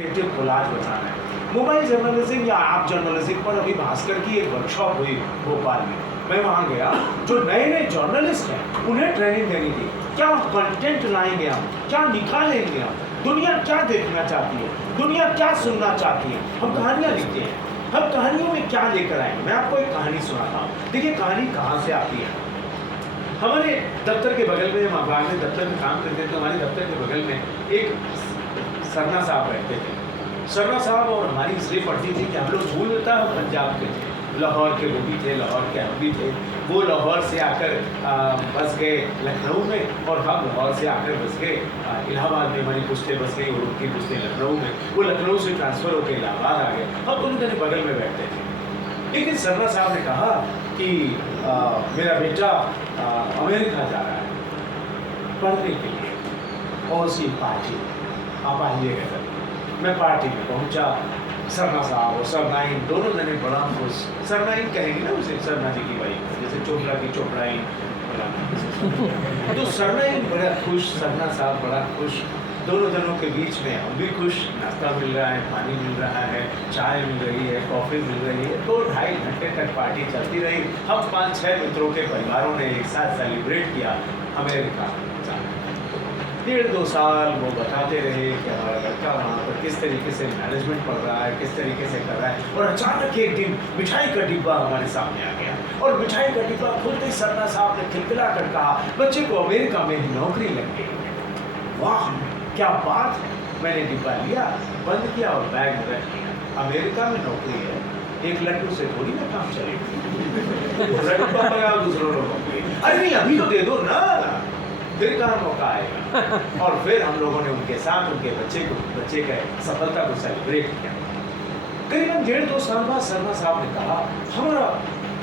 Creative collage बताना है। Mobile journalism या ऐप जर्नलिज्म पर अभी भास्कर की एक वर्कशॉप हुई भोपाल में। मैं वहाँ गया, जो नए नए जर्नलिस्ट हैं उन्हें ट्रेनिंग देनी थी। क्या कंटेंट लाएंगे हम, क्या निकालेंगे हम, दुनिया क्या देखना चाहती है, दुनिया क्या सुनना चाहती है। हम कहानियाँ लिखते हैं, हम कहानियों में क्या लेकर आएंगे। मैं आपको एक कहानी सुनाता हूँ। देखिए कहानी कहाँ से आती है। हमारे दफ्तर के बगल में, हम अखबार में दफ्तर में काम करते थे, तो हमारे दफ्तर के बगल में एक सरना साहब रहते थे। सरना साहब और हमारी इसलिए पड़ती थी कि हम लोग मूलतः पंजाब के थे, लाहौर के वो भी थे, लाहौर के हम भी थे। वो लाहौर से आकर बस गए लखनऊ में, और हम लाहौर से आकर बस गए इलाहाबाद में। हमारी पुश्तें बस गई और उनकी पुश्तें लखनऊ में। वो लखनऊ से ट्रांसफ़र होकर इलाहाबाद आ गए। हम दोनों जने बगल में बैठते थे। एक दिन सरना साहब ने कहा कि मेरा बेटा अमेरिका जा रहा है पढ़ने के लिए, और सी पार्टी, आप आइएगा। मैं पार्टी में पहुंचा। सरना साहब और सरनाइन दोनों जने बड़ा खुश। सरनाइन कहेंगे ना उसे, सरना जी की वाइफ, जैसे चोपड़ा की चोपड़ाइन। तो सरनाइन बड़ा खुश, सरना साहब बड़ा खुश। दोनों जनों के बीच में हम भी खुश। नाश्ता मिल रहा है, पानी मिल रहा है, चाय मिल रही है, कॉफ़ी मिल रही है। 2-2.5 घंटे तक पार्टी चलती रही। हम 5-6 मित्रों के परिवारों ने एक साथ सेलिब्रेट किया अमेरिका जाना। 1.5-2 साल वो बताते रहे कि हमारा लड़का वहाँ पर किस तरीके से मैनेजमेंट पढ़ रहा है, किस तरीके से कर रहा है। और अचानक एक दिन मिठाई का डिब्बा हमारे सामने आ गया, और मिठाई का डिब्बा खुलते ही सरना साहब ने खिलखिला कर कहा, बच्चे को अमेरिका में नौकरी लग गई। वाह क्या बात। मैंने डिब्बा लिया, बंद किया और बैग में रख लिया। अमेरिका में नौकरी है, एक लड्डू से थोड़ी ना काम चलेगी। डिब्बा लगा दूसरों लोगों को, अरे नहीं अभी तो दे दो ना, फिर कहाँ मौका आएगा। और फिर हम लोगों ने उनके साथ उनके बच्चे के सफलता को सेलिब्रेट किया। करीबन 1.5-2 साल बाद सरना साहब ने कहा, हमारा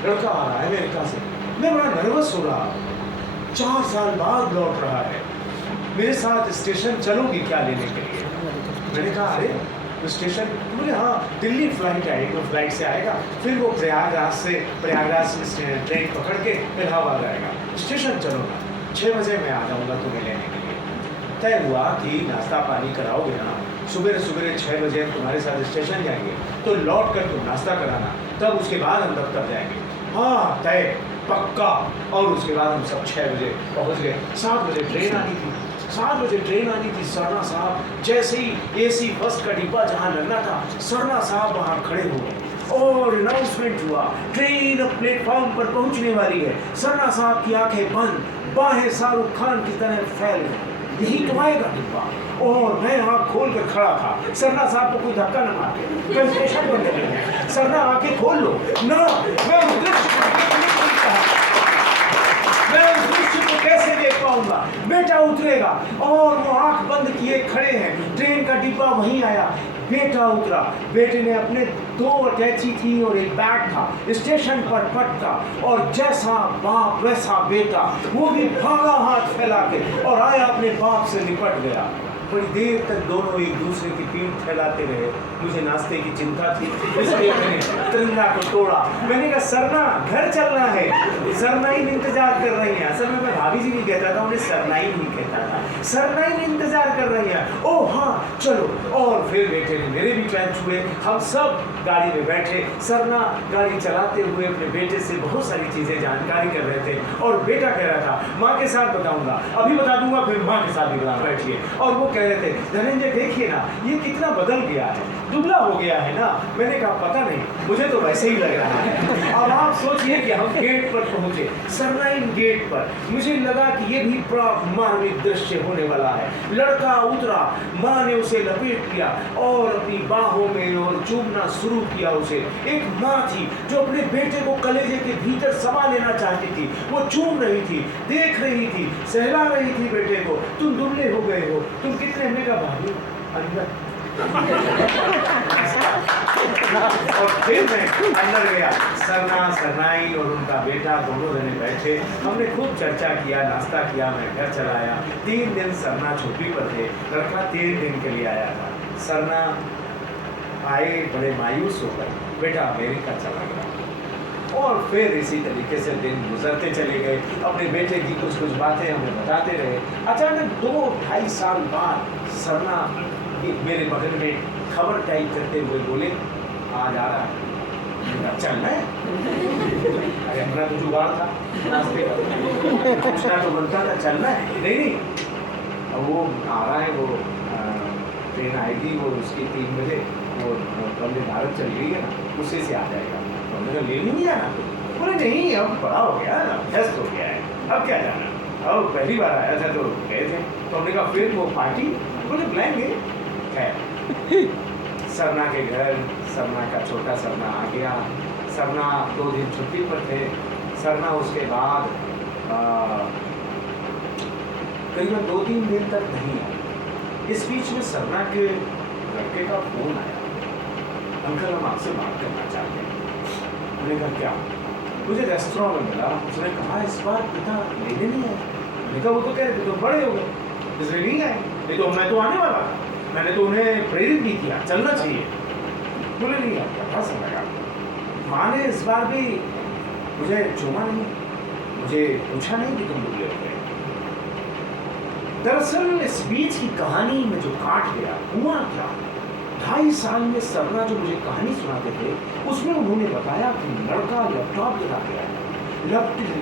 लड़का आ रहा है अमेरिका से, मैं बड़ा नर्वस हो रहा, 4 साल बाद लौट रहा है, मेरे साथ स्टेशन चलोगी क्या लेने के लिए। मैंने कहा अरे स्टेशन, बोले हाँ दिल्ली फ्लाइट आएगी, तो फ्लाइट से आएगा, फिर वो प्रयागराज से ट्रेन पकड़ के इलाहाबाद आएगा, स्टेशन चलूँगा, 6 बजे मैं आ जाऊँगा तुम्हें लेने के लिए। तय हुआ कि नाश्ता पानी कराओगे ना, सुबह 6 बजे हम तुम्हारे साथ स्टेशन जाएंगे, तो लौट कर तुम नाश्ता कराना, तब उसके बाद हम दफ्तर जाएंगे। हाँ तय, पक्का। और उसके बाद हम सब 6 बजे पहुँच गए। 7 बजे ट्रेन आनी थी, 7 बजे ट्रेन आनी थी। सरना साहब जैसे ही AC फर्स्ट का डिब्बा जहाँ लगना था, सरना साहब वहाँ खड़े हो गए और अनाउंसमेंट हुआ, ट्रेन प्लेटफॉर्म पर पहुंचने वाली है। सरना साहब की आंखें बंद, बाहें शाहरुख खान की तरह फैल गई, यही तो आएगा डिब्बा। और मैं आँख खोल कर खड़ा था, सरना साहब को कोई धक्का न मारे, कल स्टेशन पर निकलेंगे, सरना आंखें खोल लो ना। मैं उस दृश्य को कैसे देख पाऊंगा। बेटा उतरेगा और वो आंख बंद किए खड़े हैं, ट्रेन का डिब्बा वहीं आया, बेटा उतरा। बेटे ने अपने 2 अटैची थी और एक बैग था, स्टेशन पर पटका, और जैसा बाप वैसा बेटा, वो भी भागा हाथ फैला के और आया अपने बाप से निपट गया। बड़ी देर तक दोनों एक दूसरे की पीठ फैलाते रहे। मुझे नाश्ते की चिंता थी, इसलिए मैंने तिरंगा को तोड़ा। मैंने कहा सरना घर चलना है, सरनाइन इंतजार कर रही है। असल में मैं भाभी जी नहीं कहता था, उन्हें सरनाइन नहीं कहता था, सरनाइन इंतजार कर रही है। ओह हाँ चलो। और फिर बेटे ने मेरे भी पैर छुए, हम सब गाड़ी में बैठे। सरना गाड़ी चलाते हुए अपने बेटे से बहुत सारी चीज़ें जानकारी कर रहे थे, और बेटा कह रहा था माँ के साथ बताऊंगा, अभी बता दूंगा, फिर माँ के साथ भी बैठिए। और वो कह रहे थे धनंजय देखिए ना ये कितना बदल गया है, दुबला हो गया है ना। मैंने कहा पता नहीं, मुझे तो वैसे ही लग रहा है। अब आप सोचिए कि हम गेट पर पहुंचे, सरनाइन गेट पर। मुझे लगा कि ये भी बड़ा मार्मिक दृश्य होने वाला है। लड़का उतरा, माँ ने उसे लपेट लिया और अपनी बाहों में और चूमना शुरू किया उसे। एक माँ थी जो अपने बेटे को कलेजे के भीतर समा लेना चाहती थी, वो चूम रही थी, देख रही थी, सहला रही थी बेटे को। तुम दुबले हो गए हो, तुम कितने हमने कहा भाभी अंदर। और फिर मैं अंदर गया, सरना सरनाइन और उनका बेटा दोनों जने बैठे। हमने खूब चर्चा किया, नाश्ता किया, मैं घर चला आया। 3 दिन सरना छुट्टी पर थे, लड़का 3 दिन के लिए आया था। सरना आए बड़े मायूस होकर, बेटा अमेरिका चला गया। और फिर इसी तरीके से दिन गुजरते चले गए। अपने बेटे की कुछ बातें हमें बताते रहे। अचानक 2-2.5 साल बाद सरना मेरे बगल में खबर टाइप करते हुए बोले आज आ रहा है, चलना है। अरे हमारा तो जुगाड़ था रास्ते का, पूछना तो बनता था, चलना है। नहीं अब वो आ रहा है, वो ट्रेन आएगी, वो उसकी 3 बजे वो वंदे भारत चल रही है ना, उससे से आ जाएगा। तो हमने कहा ले नहीं जाना, बोले नहीं अब बड़ा हो गया ना, व्यस्त हो गया है, अब क्या जाना, अब पहली बार आया था तो गए थे। तो हमने कहा फिर वो पार्टी, बोले बुलाएंगे। खैर सरना के घर, सरना का छोटा सरना आ गया। सरना 2 दिन छुट्टी पर थे। सरना उसके बाद करीबन 2-3 दिन तक नहीं आया। इस बीच में सरना के लड़के का फोन आया, अंकल हम आपसे बात करना चाहते हैं। मैंने कहा क्या? मुझे रेस्टोरेंट में मिला, उसने कहा इस बार पिता लेने नहीं आए। मैंने कहा वो तो कह रहे थे तो बड़े हो गए इसलिए नहीं आए, नहीं तो मैं तो आने वाला था, मैंने तो उन्हें प्रेरित भी किया चलना चाहिए। बोले नहीं आता, हंस लगा। माँ ने इस बार भी मुझे चूमा नहीं, मुझे पूछा नहीं कि तुम दुबले हो गए। दरअसल इस बीच की कहानी में जो काट गया हुआ क्या, 2.5 साल में सरना जो मुझे कहानी सुनाते थे उसमें उन्होंने बताया कि लड़का लैपटॉप लेकर गया है,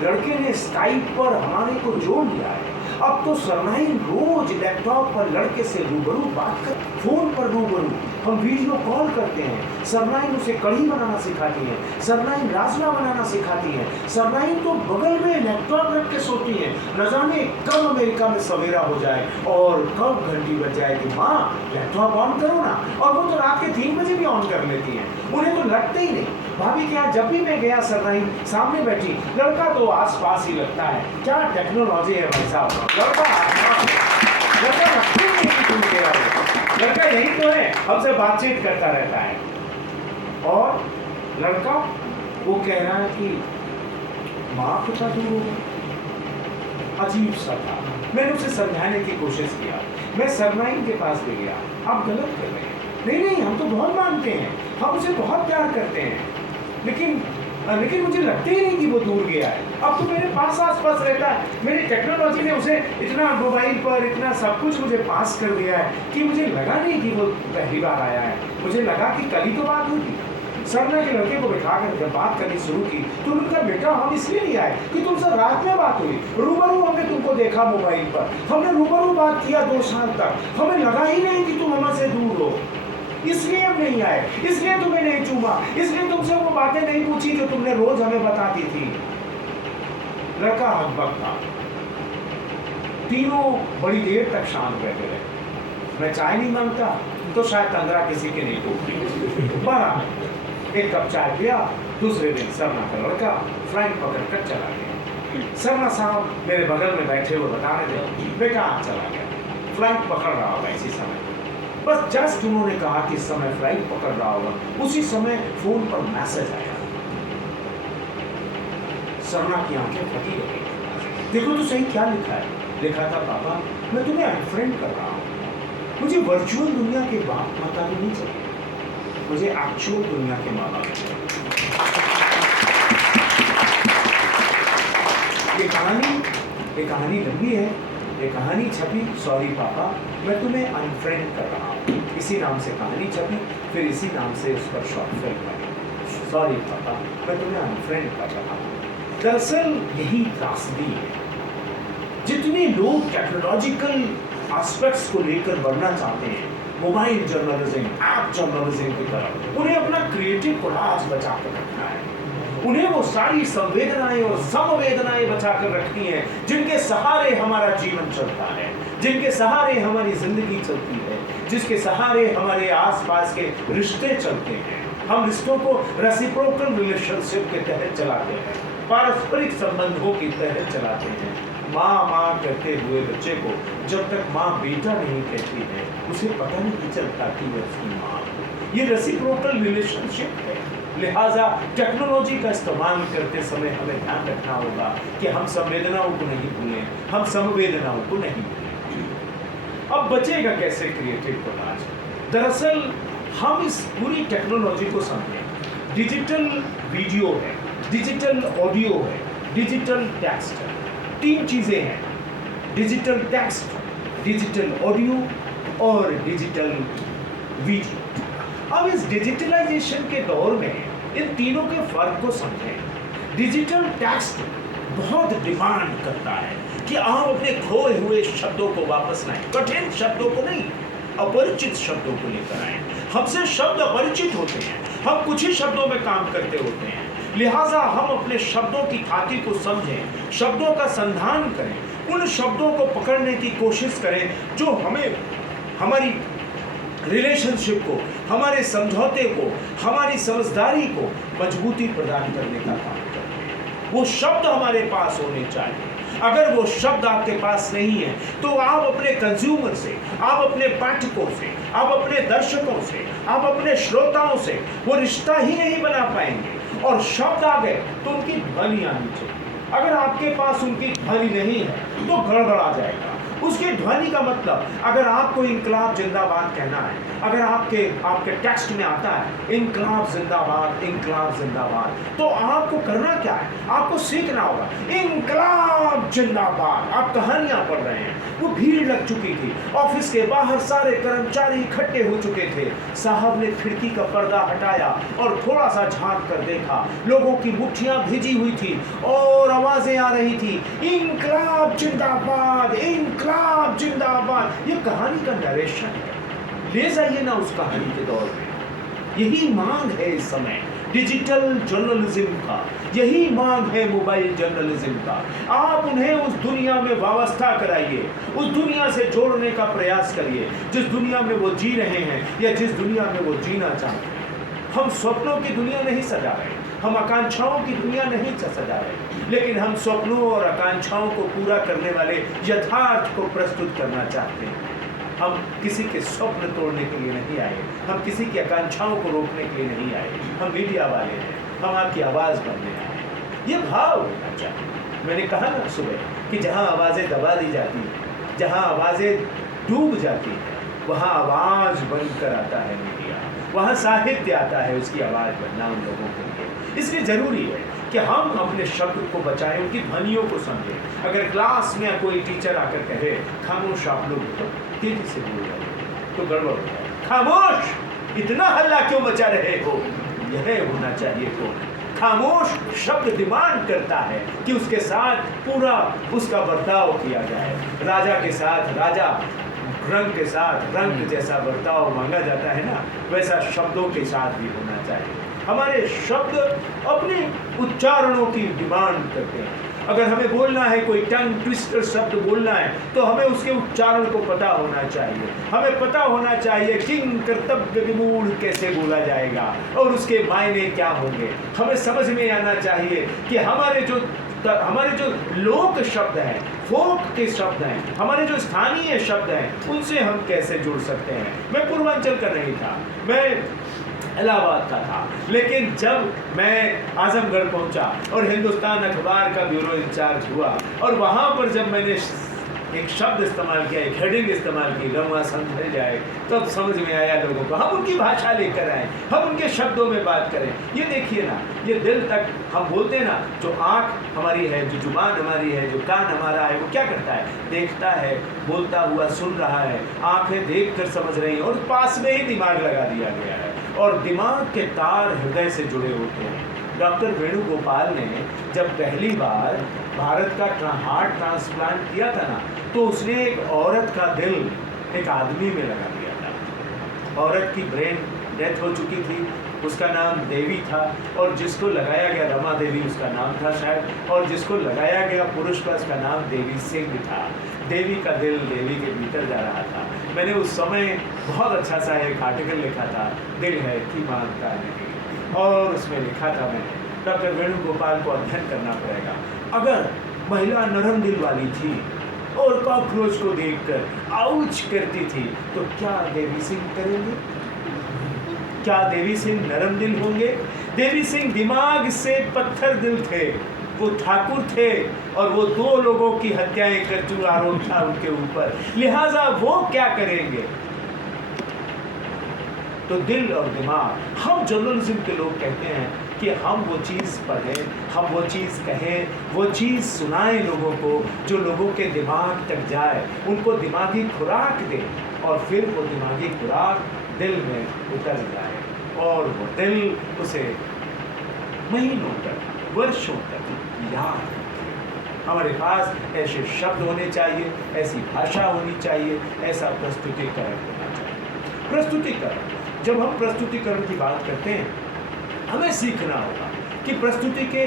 लड़के ने स्काइप पर हमारे को जोड़ लिया है। अब तो सरनाइन रोज लैपटॉप पर लड़के से रूबरू बात कर, फोन पर रूबरू हम वीडियो कॉल करते हैं। सरनाइन उसे कढ़ी बनाना सिखाती है, सरनाइन राजमा बनाना सिखाती है। सरनाइन तो बगल में लैपटॉप रख के सोती है, न जाने कब अमेरिका में सवेरा हो जाए और कब घंटी बज जाए कि माँ लैपटॉप ऑन करो ना, और वो तो रात के 3 बजे भी ऑन कर लेती है। उन्हें तो लगता ही नहीं। भाभी क्या, जब भी मैं गया सरनाइन सामने बैठी, लड़का तो आस पास ही लगता है। क्या टेक्नोलॉजी है भाई साहब, लड़का यही तो है, हमसे बातचीत करता रहता है। और लड़का वो कह रहा है कि माँ पिता दूर हो गए। अजीब सा था। मैंने उसे समझाने की कोशिश किया, मैं सरनाइन के पास भी गया, आप गलत कर रहे हैं। नहीं हम तो बहुत मानते हैं, हम उसे बहुत प्यार करते हैं, लेकिन मुझे लगता ही नहीं कि वो दूर गया है। अब तो मेरे पास आस-पास रहता है। मेरी टेक्नोलॉजी ने उसे इतना मोबाइल पर इतना सब कुछ मुझे पास कर दिया है कि मुझे लगा नहीं कि वो पहली बार आया है। मुझे लगा कि कल ही तो बात हुई थी। सरना के लड़के को बिठाकर जब बात करनी शुरू की तो उनका बेटा हम इसलिए नहीं आए कि तुमसे रात में बात हुई, रूबरू हमने तुमको देखा मोबाइल पर, हमने रूबरू बात किया 2 साल तक, हमें लगा ही नहीं कि तुम हमसे दूर हो, इसलिए हम नहीं आए, इसलिए तुम्हें नहीं चूमा, इसलिए तुमसे वो बातें नहीं पूछी जो तुमने रोज हमें बताती थी। लड़का हकबक था। तीनों बड़ी देर तक शांत बैठे रहे। मैं चाय नहीं मांगता तो शायद तंद्रा किसी के नहीं टूटती। बड़ा 1 कप चाय पिया। दूसरे दिन सरना का लड़का फ्लाइट पकड़कर चला गया। सरना साहब मेरे बगल में बैठे हुए बता रहे थे, बेटा आज चला गया, फ्लाइट पकड़ रहा होगा इसी समय। बस जस्ट उन्होंने कहा कि इस समय फ्लाइट पकड़ रहा होगा, उसी समय फोन पर मैसेज आया। सरना की आंखें फटी रही। देखो तो सही क्या लिखा है। लिखा था, पापा मैं तुम्हें अनफ्रेंड कर रहा हूँ, मुझे वर्चुअल दुनिया के बाप माता नहीं चाहिए, मुझे एक्चुअल दुनिया के माँ बाप चाहिए। ये कहानी लंबी है, ये कहानी छपी, सॉरी पापा मैं तुम्हें अनफ्रेंड कर रहा हूँ। इसी नाम से कहानी छपी, फिर इसी नाम से उस पर शॉर्ट फिल्म बनी। सॉरी पापा मैं तुम्हें अनफ्रेंड कर रहा हूँ। दरअसल यही त्रासदी है। जितने लोग टेक्नोलॉजिकल एस्पेक्ट्स को लेकर बढ़ना चाहते हैं, मोबाइल जर्नलिज्म, ऐप जर्नलिज्म की तरफ, उन्हें अपना क्रिएटिव कोलाज बचा कर रखना है। उन्हें वो सारी संवेदनाएं और समवेदनाएं बचा कर रखनी है जिनके सहारे हमारा जीवन चलता है, जिनके सहारे हमारी जिंदगी चलती है, जिसके सहारे हमारे आसपास के रिश्ते चलते हैं। हम रिश्तों को रेसिप्रोकल रिलेशनशिप के तहत चलाते हैं, पारस्परिक संबंधों के तहत चलाते हैं। माँ कहते हुए बच्चे को जब तक माँ बेटा नहीं कहती है, उसे पता नहीं चलता कि वह उसकी माँ। ये रेसिप्रोकल रिलेशनशिप है। लिहाजा टेक्नोलॉजी का इस्तेमाल करते समय हमें ध्यान रखना होगा कि हम संवेदनाओं को नहीं भूलें, हम संवेदनाओं को नहीं भूलें। अब बचेगा कैसे क्रिएटिव कोलाज? दरअसल हम इस पूरी टेक्नोलॉजी को समझें। डिजिटल वीडियो है, डिजिटल ऑडियो है, डिजिटल टेक्स्ट है। 3 चीजें हैं, डिजिटल टेक्स्ट, डिजिटल ऑडियो और डिजिटल वीडियो। अब इस डिजिटलाइजेशन के दौर में इन तीनों के फर्क को समझें। डिजिटल टेक्स्ट बहुत डिमांड करता है कि आप अपने खोए हुए शब्दों को वापस लाएं, कठिन शब्दों को नहीं, अपरिचित शब्दों को लेकर आए। हमसे शब्द अपरिचित होते हैं, हम कुछ ही शब्दों में काम करते होते हैं, लिहाजा हम अपने शब्दों की खातिर को समझें, शब्दों का संधान करें, उन शब्दों को पकड़ने की कोशिश करें जो हमें हमारी रिलेशनशिप को, हमारे समझौते को, हमारी समझदारी को मजबूती प्रदान करने का काम करते हैं। वो शब्द हमारे पास होने चाहिए। अगर वो शब्द आपके पास नहीं है तो आप अपने कंज्यूमर से, आप अपने पाठकों से, आप अपने दर्शकों से, आप अपने श्रोताओं से वो रिश्ता ही नहीं बना पाएंगे। और शब्द आ गए तो उनकी ध्वनि आनी चाहिए। अगर आपके पास उनकी ध्वनि नहीं है तो गड़बड़ा जाएगा। उसकी ध्वनि का मतलब, अगर आपको इनकलाब जिंदाबाद कहना है, अगर आपके टेक्स्ट में आता है इनकलाब जिंदाबाद, तो आपको करना क्या है? आपको सीखना होगा इनकलाब जिंदाबाद। आप कहानियां पढ़ रहे हैं, वो भीड़ लग चुकी थी, ऑफिस के बाहर सारे कर्मचारी इकट्ठे हो चुके थे। साहब ने खिड़की का पर्दा हटाया और थोड़ा सा झांक कर देखा, लोगों की मुट्ठियां भिजी हुई थी और आवाजें आ रही थी, इनकलाब जिंदाबाद, इनकलाब जिंदाबाद। ये कहानी का नरेशन है। ले जाइए ना उस कहानी के दौर में। यही मांग है इस समय डिजिटल जर्नलिज्म का, यही मांग है मोबाइल जर्नलिज्म का। आप उन्हें उस दुनिया में वावस्था कराइए, उस दुनिया से जोड़ने का प्रयास करिए जिस दुनिया में वो जी रहे हैं या जिस दुनिया में वो जीना चाहते हैं। हम स्वप्नों की दुनिया नहीं सजा रहे, हम आकांक्षाओं की दुनिया नहीं सजा रहे, लेकिन हम स्वप्नों और आकांक्षाओं को पूरा करने वाले यथार्थ को प्रस्तुत करना चाहते हैं। हम किसी के स्वप्न तोड़ने के लिए नहीं आए, हम किसी की आकांक्षाओं को रोकने के लिए नहीं आए। हम मीडिया वाले हैं, हम आपकी आवाज़ बनने आए। ये भाव होना चाहिए। मैंने कहा ना सुबह कि जहाँ आवाज़ें दबा दी जाती हैं, जहाँ आवाज़ें डूब जाती हैं, वहाँ आवाज़ बनकर आता है मीडिया, वहाँ साहित्य आता है उसकी आवाज़ बनना उन लोगों के लिए। इसलिए ज़रूरी है कि हम अपने शब्द को बचाएं, उनकी ध्वनियों को समझें। अगर क्लास में कोई टीचर आकर कहे खामोश आप लोग तेजी से बोल रहे हो तो गड़बड़ हो जाए, खामोश इतना हल्ला क्यों मचा रहे हो, यह होना चाहिए। तो खामोश शब्द डिमांड करता है कि उसके साथ पूरा उसका बर्ताव किया जाए। राजा के साथ राजा, रंग के साथ रंग जैसा बर्ताव मांगा जाता है ना, वैसा शब्दों के साथ भी होना चाहिए। हमारे शब्द अपने उच्चारणों की डिमांड करते हैं। अगर हमें बोलना है कोई टंग ट्विस्टर शब्द बोलना है तो हमें उसके उच्चारण को पता होना चाहिए। हमें पता होना चाहिए किंग कर्तव्य विमूढ़ कैसे बोला जाएगा और उसके मायने क्या होंगे। हमें समझ में आना चाहिए कि हमारे जो लोक शब्द हैं, फोक के शब्द हैं, हमारे जो स्थानीय शब्द हैं, उनसे हम कैसे जुड़ सकते हैं। मैं पूर्वांचल का नहीं था, मैं इलाहाबाद का था, लेकिन जब मैं आजमगढ़ पहुंचा और हिंदुस्तान अखबार का ब्यूरो इंचार्ज हुआ और वहाँ पर जब मैंने एक शब्द इस्तेमाल किया, एक हेडिंग इस्तेमाल की, गंवा समझ जाए, तब समझ में आया लोगों को। हम उनकी भाषा लेकर आए, हम उनके शब्दों में बात करें। ये देखिए ना, ये दिल तक हम बोलते हैं ना, जो आँख हमारी है, जो जुबान हमारी है, जो कान हमारा है, वो क्या करता है? देखता है, बोलता हुआ सुन रहा है, आँखें देख कर समझ रही हैं और पास में ही दिमाग लगा दिया गया है और दिमाग के तार हृदय से जुड़े होते हैं। डॉक्टर वेणुगोपाल ने जब पहली बार भारत का हार्ट ट्रांसप्लांट किया था ना, तो उसने एक औरत का दिल एक आदमी में लगा दिया था। औरत की ब्रेन डेथ हो चुकी थी, उसका नाम देवी था और जिसको लगाया गया, रमा देवी उसका नाम था शायद, और जिसको लगाया गया पुरुष का, उसका नाम देवी सिंह था। देवी का दिल देवी के भीतर जा रहा था। मैंने उस समय बहुत अच्छा सा एक आर्टिकल लिखा था, दिल है कि मानता नहीं, और उसमें लिखा था मैंने, डॉक्टर वेणुगोपाल को अध्ययन करना पड़ेगा। अगर महिला नरम दिल वाली थी और कॉकरोच को देखकर आउच करती थी तो क्या देवी सिंह करेंगे? क्या देवी सिंह नरम दिल होंगे? देवी सिंह दिमाग से पत्थर दिल थे, वो ठाकुर थे और वो 2 लोगों की हत्याएं कर चुका आरोप था उनके ऊपर, लिहाजा वो क्या करेंगे? तो दिल और दिमाग, हम जर्नलिज्म के लोग कहते हैं कि हम वो चीज़ पढ़ें, हम वो चीज़ कहें, वो चीज़ सुनाएं लोगों को जो लोगों के दिमाग तक जाए, उनको दिमागी खुराक दें और फिर वो दिमागी खुराक दिल में उतर जाए और वो दिल उसे महीनों तक, वर्षों तक याद रखे। हमारे पास ऐसे शब्द होने चाहिए, ऐसी भाषा होनी चाहिए, ऐसा प्रस्तुतिकरण होना चाहिए। प्रस्तुतिकरण, जब हम प्रस्तुतिकरण की बात करते हैं, हमें सीखना होगा कि प्रस्तुति के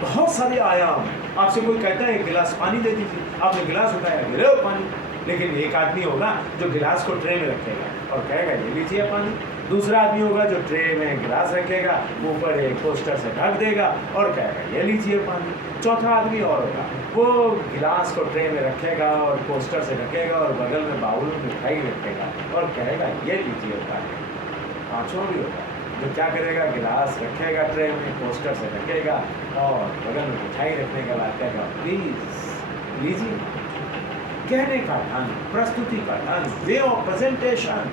बहुत सारे आयाम हैं। आपसे कोई कहता है गिलास पानी दे दीजिए, आपने गिलास उठाया, गिरे पानी, लेकिन एक आदमी होगा जो गिलास को ट्रे में रखेगा और कहेगा ये लीजिए पानी। दूसरा आदमी होगा जो ट्रे में गिलास रखेगा, ऊपर एक पोस्टर से ढक देगा और कहेगा ये लीजिए पानी। चौथा आदमी और होगा, वो गिलास को ट्रे में रखेगा और पोस्टर से ढकेगा और बगल में बाउल में मिठाई रखेगा और कहेगा ये लीजिए पानी। पाँचों भी होगा जो क्या करेगा, गिलास रखेगा ट्रे में, पोस्टर से ढकेगा और बगल में मिठाई रखने के बाद कहेगा प्लीज लीजिए। कहने का ढंग, प्रस्तुति का ढंग, वे ऑफ प्रेजेंटेशन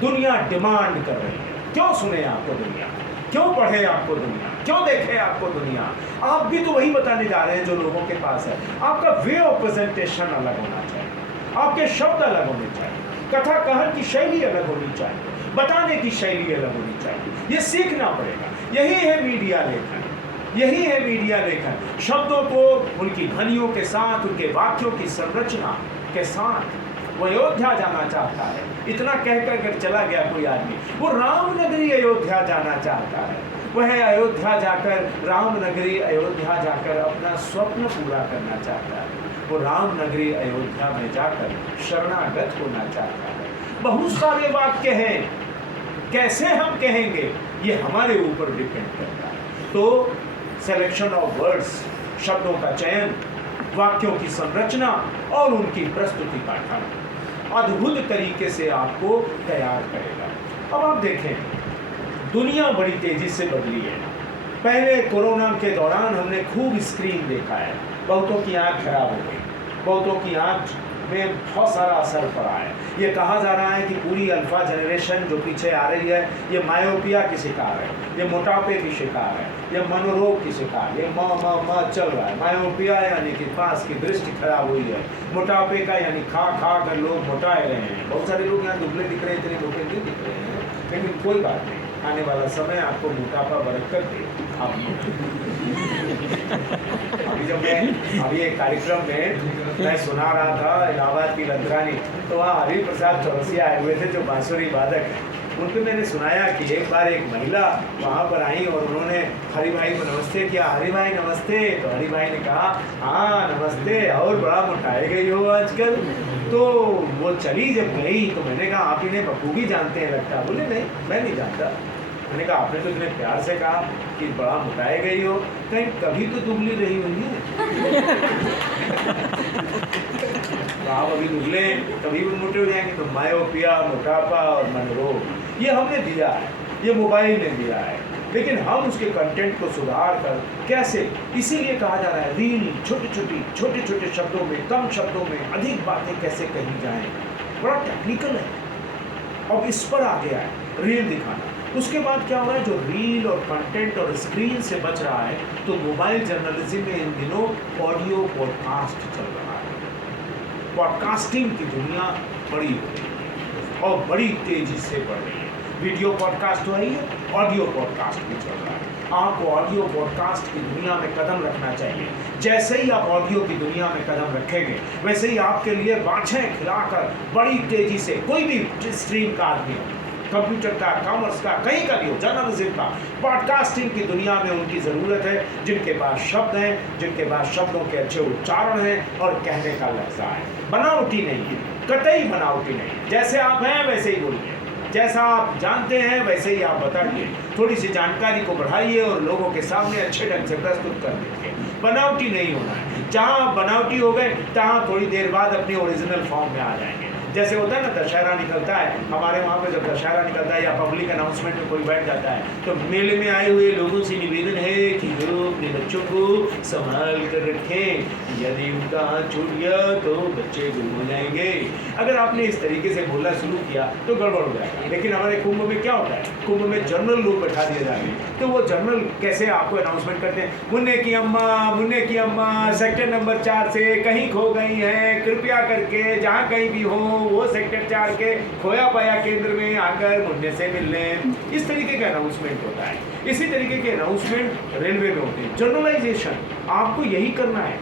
दुनिया डिमांड कर रही है। क्यों सुने आपको दुनिया, क्यों पढ़े आपको दुनिया, क्यों देखे आपको दुनिया? आप भी तो वही बताने जा रहे हैं जो लोगों के पास है। आपका वे ऑफ प्रेजेंटेशन अलग होना चाहिए, आपके शब्द अलग होने चाहिए, कथा कहन की शैली अलग होनी चाहिए, बताने की शैली अलग होनी चाहिए। ये सीखना पड़ेगा। यही है मीडिया लेखन, यही है मीडिया लेखन। शब्दों को उनकी ध्वनियों के साथ, उनके वाक्यों की संरचना के साथ। वो अयोध्या जाना चाहता है, इतना कहकर कर चला गया कोई आदमी। वो रामनगरी अयोध्या जाना चाहता है, वह अयोध्या जाकर, रामनगरी अयोध्या जाकर अपना स्वप्न पूरा करना चाहता है। वो रामनगरी अयोध्या में जाकर शरणागत होना चाहता है। बहुत सारे वाक्य हैं, कैसे हम कहेंगे ये हमारे ऊपर डिपेंड करता है। तो सिलेक्शन ऑफ वर्ड्स, शब्दों का चयन, वाक्यों की संरचना और उनकी प्रस्तुति का ढंग अद्भुत तरीके से आपको तैयार करेगा। अब आप देखें, दुनिया बड़ी तेजी से बदली है। पहले कोरोना के दौरान हमने खूब स्क्रीन देखा है, बहुतों की आंख खराब हो गई, बहुतों की आंख में बहुत सारा असर पड़ा है। ये कहा जा रहा है कि पूरी अल्फा जनरेशन जो पीछे आ रही है, ये मायोपिया की शिकार है, ये मोटापे की शिकार है, ये मनोरोग की शिकार, ये चल रहा है। मायोपिया यानी कि पास की दृष्टि खराब हुई है, मोटापे का यानी खा खा कर लोग मोटाए रहे हैं। बहुत सारे लोग यहाँ दुबले दिख रहे हैं, इतने मोटे नहीं दिख रहे हैं, लेकिन कोई बात नहीं, आने वाला समय आपको मोटापा बरकत दे। अभी जब मैं अभी एक कार्यक्रम में मैं सुना रहा था इलाहाबाद की लंदरानी, तो वहाँ हरि प्रसाद चौरसिया आए हुए थे जो बांसुरी वादक हैं। उनको मैंने सुनाया कि एक बार एक महिला वहाँ पर आई और उन्होंने हरि भाई को नमस्ते किया। हरि भाई नमस्ते। तो हरि भाई ने कहा हाँ नमस्ते, और बड़ा मोटाए गई हो आजकल। तो वो चली जब गई तो मैंने कहा आप इन्हें बखूबी जानते हैं लगता। बोले नहीं मैं नहीं जानता। मैंने कहा आपने तो इतने प्यार से कहा कि बड़ा मोटाए गई हो, कहीं कभी तो दुबली रही हुई है। तो आप अभी दुबले कभी भी मोटे हो जाएंगे। तो मायोपिया, मोटापा और मनोरोग ये हमने दिया है, ये मोबाइल ने दिया है, लेकिन हम उसके कंटेंट को सुधार कर कैसे, इसीलिए कहा जा रहा है रील, छोटे छोटे शब्दों में, कम शब्दों में अधिक बातें कैसे कही जाएं, बड़ा टेक्निकल है। अब इस पर आ गया है रील दिखाना। उसके बाद क्या हो रहा है, जो रील और कंटेंट और स्क्रीन से बच रहा है, तो मोबाइल जर्नलिज्म में इन दिनों ऑडियो पॉडकास्ट चल रहा है। पॉडकास्टिंग की दुनिया बड़ी हो रही है और बड़ी तेजी से बढ़ रही है। वीडियो पॉडकास्ट हो रही है, ऑडियो पॉडकास्ट भी चल रहा है। आपको ऑडियो पॉडकास्ट की दुनिया में कदम रखना चाहिए। जैसे ही आप ऑडियो की दुनिया में कदम रखेंगे, वैसे ही आपके लिए बाछें खिलाकर बड़ी तेजी से कोई भी स्ट्रीम का आदमी हो, कंप्यूटर का, कॉमर्स का, कहीं का भी हो, जर्नलिज्म का, पॉडकास्टिंग की दुनिया में उनकी ज़रूरत है, जिनके पास शब्द हैं, जिनके पास शब्दों के अच्छे उच्चारण हैं और कहने का लहजा है। बनावटी नहीं है, कतई बनावटी नहीं है। जैसे आप हैं वैसे ही बोलिए, जैसा आप जानते हैं वैसे ही आप बताइए। थोड़ी सी जानकारी को बढ़ाइए और लोगों के सामने अच्छे ढंग से प्रस्तुत कर दीजिए। बनावटी नहीं होना है। जहाँ बनावटी हो गए, तहाँ थोड़ी देर बाद अपनी ओरिजिनल फॉर्म में आ जाएंगे। जैसे होता है ना, दशहरा निकलता है हमारे वहाँ पे, जब दशहरा निकलता है या पब्लिक अनाउंसमेंट में कोई बैठ जाता है, तो मेले में आए हुए लोगों से निवेदन है कि लोग अपने बच्चों को संभाल कर रखें। यदि उड़ान छूट गया तो बच्चे गुम हो जाएंगे। अगर आपने इस तरीके से बोलना शुरू किया तो गड़बड़ हो जाएगा। लेकिन हमारे कुंभ में क्या होता है, कुंभ में जनरल लोग बैठा दिए जाएंगे, तो वो जनरल कैसे आपको अनाउंसमेंट करते हैं, मुन्ने की अम्मा सेक्टर नंबर 4 से कहीं खो गई हैं, कृपया करके जहाँ कहीं भी हो वो सेक्टर 4 के खोया पाया केंद्र में आकर मुन्ने से मिल लें। इस तरीके का अनाउंसमेंट होता है। इसी तरीके के अनाउंसमेंट रेलवे में होते हैं। जर्नलाइजेशन आपको यही करना है,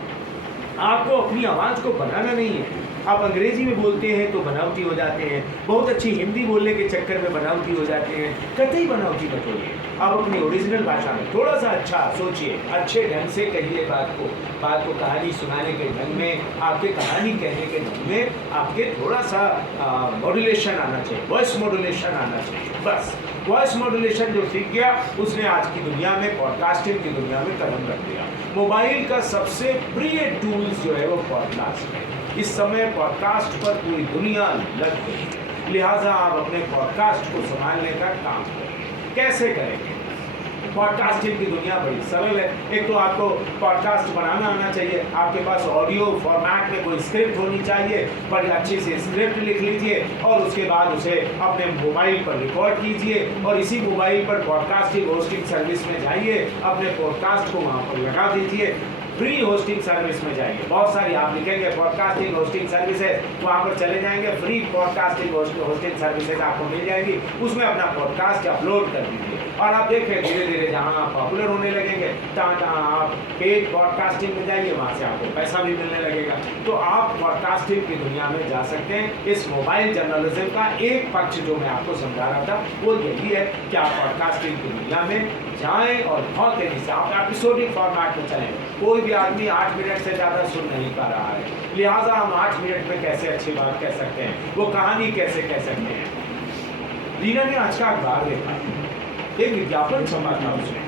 आपको अपनी आवाज़ को बनाना नहीं है। आप अंग्रेजी में बोलते हैं तो बनावटी हो जाते हैं, बहुत अच्छी हिंदी बोलने के चक्कर में बनावटी हो जाते हैं, कतई बनावटी मत होइए। आप अपनी ओरिजिनल भाषा में थोड़ा सा अच्छा सोचिए, अच्छे ढंग से कहिए बात को कहानी सुनाने के ढंग में, आपके कहानी कहने के ढंग में आपके थोड़ा सा मॉड्यूलेशन आना चाहिए, वॉइस मॉड्यूलेशन आना चाहिए। बस वॉइस मॉड्यूलेशन जो सीख गया उसने आज की दुनिया में, पॉडकास्टिंग की दुनिया में कदम रख दिया। मोबाइल का सबसे प्रिय टूल्स जो है वो पॉडकास्ट है। इस समय पॉडकास्ट पर पूरी दुनिया लग गई, लिहाजा आप अपने पॉडकास्ट को संभालने का काम करें। कैसे करेंगे? पॉडकास्टिंग की दुनिया बड़ी सरल है। एक तो आपको पॉडकास्ट बनाना आना चाहिए, आपके पास ऑडियो फॉर्मेट में कोई स्क्रिप्ट होनी चाहिए, बड़ी अच्छी सी स्क्रिप्ट लिख लीजिए और उसके बाद उसे अपने मोबाइल पर रिकॉर्ड कीजिए और इसी मोबाइल पर पॉडकास्टिंग होस्टिंग सर्विस में जाइए, अपने पॉडकास्ट को वहाँ पर लगा दीजिए। फ्री होस्टिंग सर्विस में जाइए, बहुत सारी आप लिखेंगे पॉडकास्टिंग होस्टिंग सर्विसेज, वहाँ पर चले जाएंगे, फ्री पॉडकास्टिंग होस्टिंग सर्विसेज आपको मिल जाएगी, उसमें अपना पॉडकास्ट अपलोड कर दीजिए और आप देखें धीरे धीरे जहाँ आप पॉपुलर होने लगेंगे तहाँ आप पेड पॉडकास्टिंग में जाइए, वहाँ से आपको पैसा भी मिलने लगेगा। तो आप पॉडकास्टिंग की दुनिया में जा सकते हैं। इस मोबाइल जर्नलिज्म का एक पक्ष जो मैं आपको समझा रहा था वो यही है कि आप पॉडकास्टिंग की दुनिया में जाएं और बहुत तेजी से आप एपिसोडिक फॉर्मेट में चलें। कोई भी आदमी 8 मिनट से ज़्यादा सुन नहीं पा रहा है, लिहाजा हम 8 मिनट में कैसे अच्छी बात कह सकते हैं, वो कहानी कैसे कह सकते हैं। रीना ने आज का अखबार देखा, एक विज्ञापन छपा था उसमें।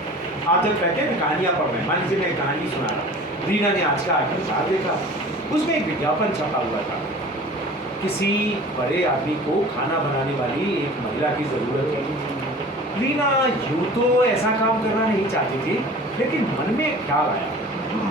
आप जब कहते हैं कहानियाँ पढ़ रहे हैं, मान लीजिए मैं कहानी सुना रहा, रीना ने आज का अखबार देखा, उसमें एक विज्ञापन छपा हुआ था। किसी बड़े आदमी को खाना बनाने वाली एक महिला की ज़रूरत है। रीना यूँ तो ऐसा काम करना नहीं चाहती थी, लेकिन मन में एक ख्याल आया,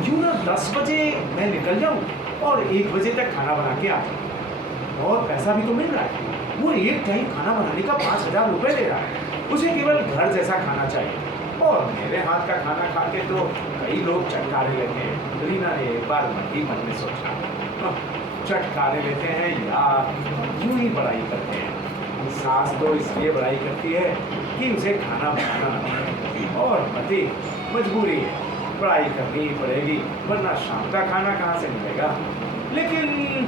यूँ ना 10 बजे मैं निकल जाऊँ और 1 बजे तक खाना बना के आ जाऊँ और पैसा भी तो मिल रहा है। वो एक टाइम खाना बनाने का 5,000 रुपये ले रहा है, उसे केवल घर जैसा खाना चाहिए और मेरे हाथ का खाना खा के तो कई लोग चटकारे लेते हैं। रीना ने एक बार मन में सोचा, चटकारे लेते हैं या यूँ ही बड़ाई करते हैं। सास तो इसलिए बड़ाई करती है कि उसे खाना बनाना आता है और पति मजबूरी है, पढ़ाई करनी ही पड़ेगी वरना शाम का खाना कहाँ से मिलेगा। लेकिन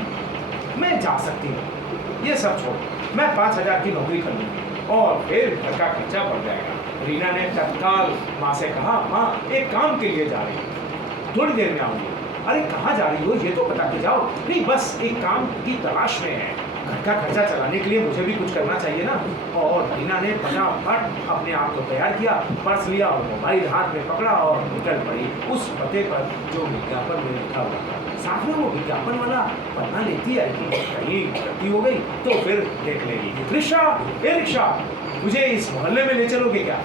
मैं जा सकती हूँ, ये सब छोड़, मैं 5,000 की नौकरी कर लूँगी और फिर घर का खर्चा बढ़ जाएगा। रीना ने तत्काल माँ से कहा, माँ एक काम के लिए जा रही हूँ, थोड़ी देर में आऊँगी। अरे कहाँ जा रही हो ये तो बता के जाओ। नहीं बस एक काम की तलाश में है, घर का खर्चा चलाने के लिए मुझे भी कुछ करना चाहिए ना। और रीना ने फटाफट अपने आप को तैयार किया, पर्स लिया और मोबाइल हाथ में पकड़ा और निकल पड़ी उस पते पर जो विज्ञापन में लिखा हुआ था। साथ में वो विज्ञापन वाला पन्ना लेती है कि कहीं गलती हो गई तो फिर देख लेगी। रिक्शा, ए रिक्शा, मुझे इस मोहल्ले में ले चलोगे क्या?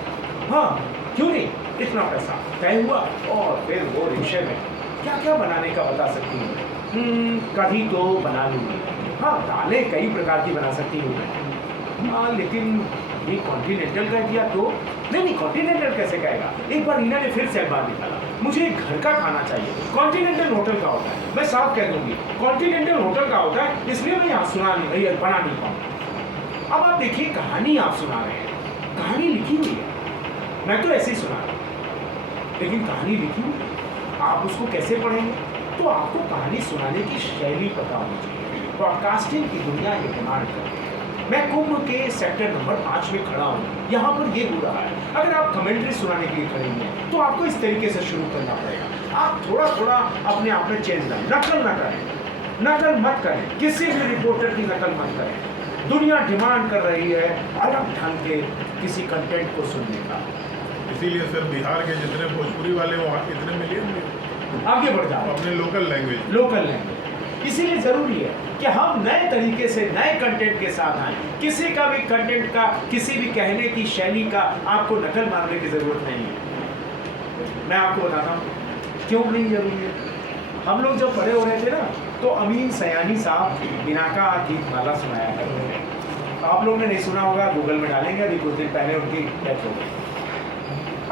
हाँ क्यों नहीं, इतना पैसा तय हुआ और फिर वो रिक्शे में क्या क्या बनाने का बता सकती हूँ। कढ़ी तो बना लूँगी, हाँ दालें कई प्रकार की बना सकती हूँ मैं। हाँ लेकिन ये कॉन्टिनेंटल कह दिया तो नहीं, कॉन्टिनेंटल कैसे कहेगा। एक बार रीना ने फिर से अखबार निकाला, मुझे घर का खाना चाहिए, कॉन्टिनेंटल होटल का होता है। मैं साफ कह दूंगी कॉन्टिनेंटल होटल का होता है, इसलिए मैं यहाँ बना नहीं पाऊँ। अब आप देखिए कहानी आप सुना रहे हैं, कहानी लिखी हुई है, मैं तो ऐसे ही सुना रहा हूँ, लेकिन कहानी लिखी हुई है, आप उसको कैसे पढ़ेंगे? तो आपको कहानी सुनाने की शैली पता होनी चाहिए। पॉडकास्टिंग की दुनिया ये डिमांड करती है। मैं कुंभ के सेक्टर नंबर 5 में खड़ा हूँ, यहाँ पर ये हो रहा है। अगर आप कमेंट्री सुनाने के लिए खड़े हैं तो आपको इस तरीके से शुरू करना पड़ेगा। आप थोड़ा थोड़ा अपने आप में चेंज लाएं, नकल ना करें, नकल मत करें, किसी भी रिपोर्टर की नकल मत करें। दुनिया डिमांड कर रही है अलग ढंग के किसी कंटेंट को सुनने का। इसीलिए सर बिहार के जितने भोजपुरी वाले वहाँ इतने मिलियन आगे बढ़ जाओ अपने लोकल लैंग्वेज। इसीलिए ज़रूरी है कि हम नए तरीके से नए कंटेंट के साथ आएँ। किसी का भी कंटेंट का, किसी भी कहने की शैली का आपको नकल मारने की ज़रूरत नहीं है। मैं आपको बताता हूँ क्यों नहीं जरूरी है। हम लोग जब बड़े हो रहे थे ना, तो अमीन सयानी साहब बिनाका गीत माला सुनाया करते थे। आप लोगों ने नहीं सुना होगा, गूगल में डालेंगे, अभी कुछ दिन पहले उनकी डेथ हो गई।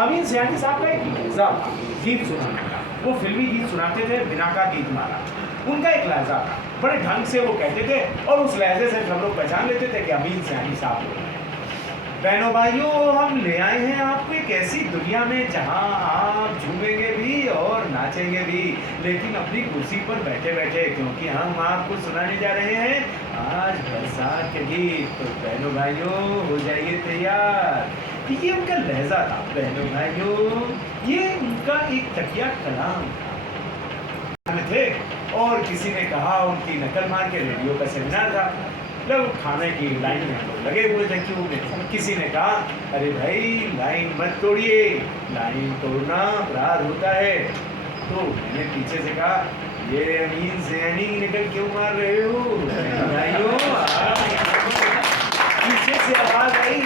अमीन सयानी साहब का एक लहजा था गीत सुनाने का, वो फिल्मी गीत सुनाते थे, बिनाका गीत माला उनका एक लहजा था, बड़े ढंग से वो कहते थे और उस लहजे से हम लोग पहचान लेते थे कि अमीन सयानी साहब बोल रहे हैं। बहनों भाइयों, हम ले आए हैं आपको एक ऐसी दुनिया में जहां आप झूमेंगे भी और नाचेंगे भी, लेकिन अपनी कुर्सी पर बैठे बैठे, क्योंकि हम आपको सुनाने जा रहे हैं आज बरसात के गीत। तो बहनों भाइयों हो जाइए तैयार। ये उनका लहजा था बहनों भाइयों, ये उनका एक तकिया कलाम था थे। और किसी ने कहा, उनकी नकल मार के रेडियो का सेमिनार था, लोग खाने की लाइन में हम लोग लगे हुए थे क्यों में। किसी ने कहा, अरे भाई लाइन मत तोड़िए, लाइन तोड़ना अपराध होता है। तो मैंने पीछे से कहा, ये अमीन सयानी निकल क्यों मार रहे हो भाइयों? पीछे से आवाज आई,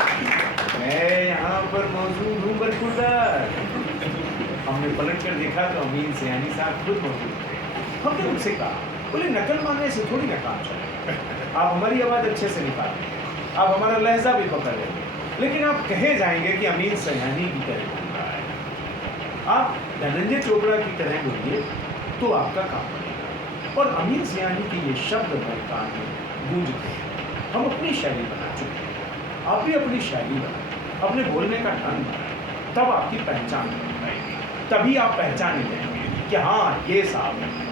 मैं यहाँ पर मौजूद हूँ बरखुरदार। हमने पलट कर देखा तो अमीन सयानी साहब खुद मौजूद थे। हमने उनसे कहा, बोले नकल मारने से थोड़ी ना काम चले, आप हमारी आवाज़ अच्छे से निकालें, आप हमारा लहजा भी पकड़ लेंगे, लेकिन आप कहे जाएंगे कि अमीन सयानी की तरह बोल रहा है। आप धनंजय चोपड़ा की तरह बोलिए तो आपका काम बनेगा। और अमीन सयानी के ये शब्द हमारे कान में गूंजते हैं। हम अपनी शैली बना चुके हैं, आप भी अपनी शैली बनाएं, अपने बोलने का ढंग बनाएं, तब आपकी पहचान बन पाएगी, तभी आप पहचाने जाएंगे कि हाँ ये साहब है।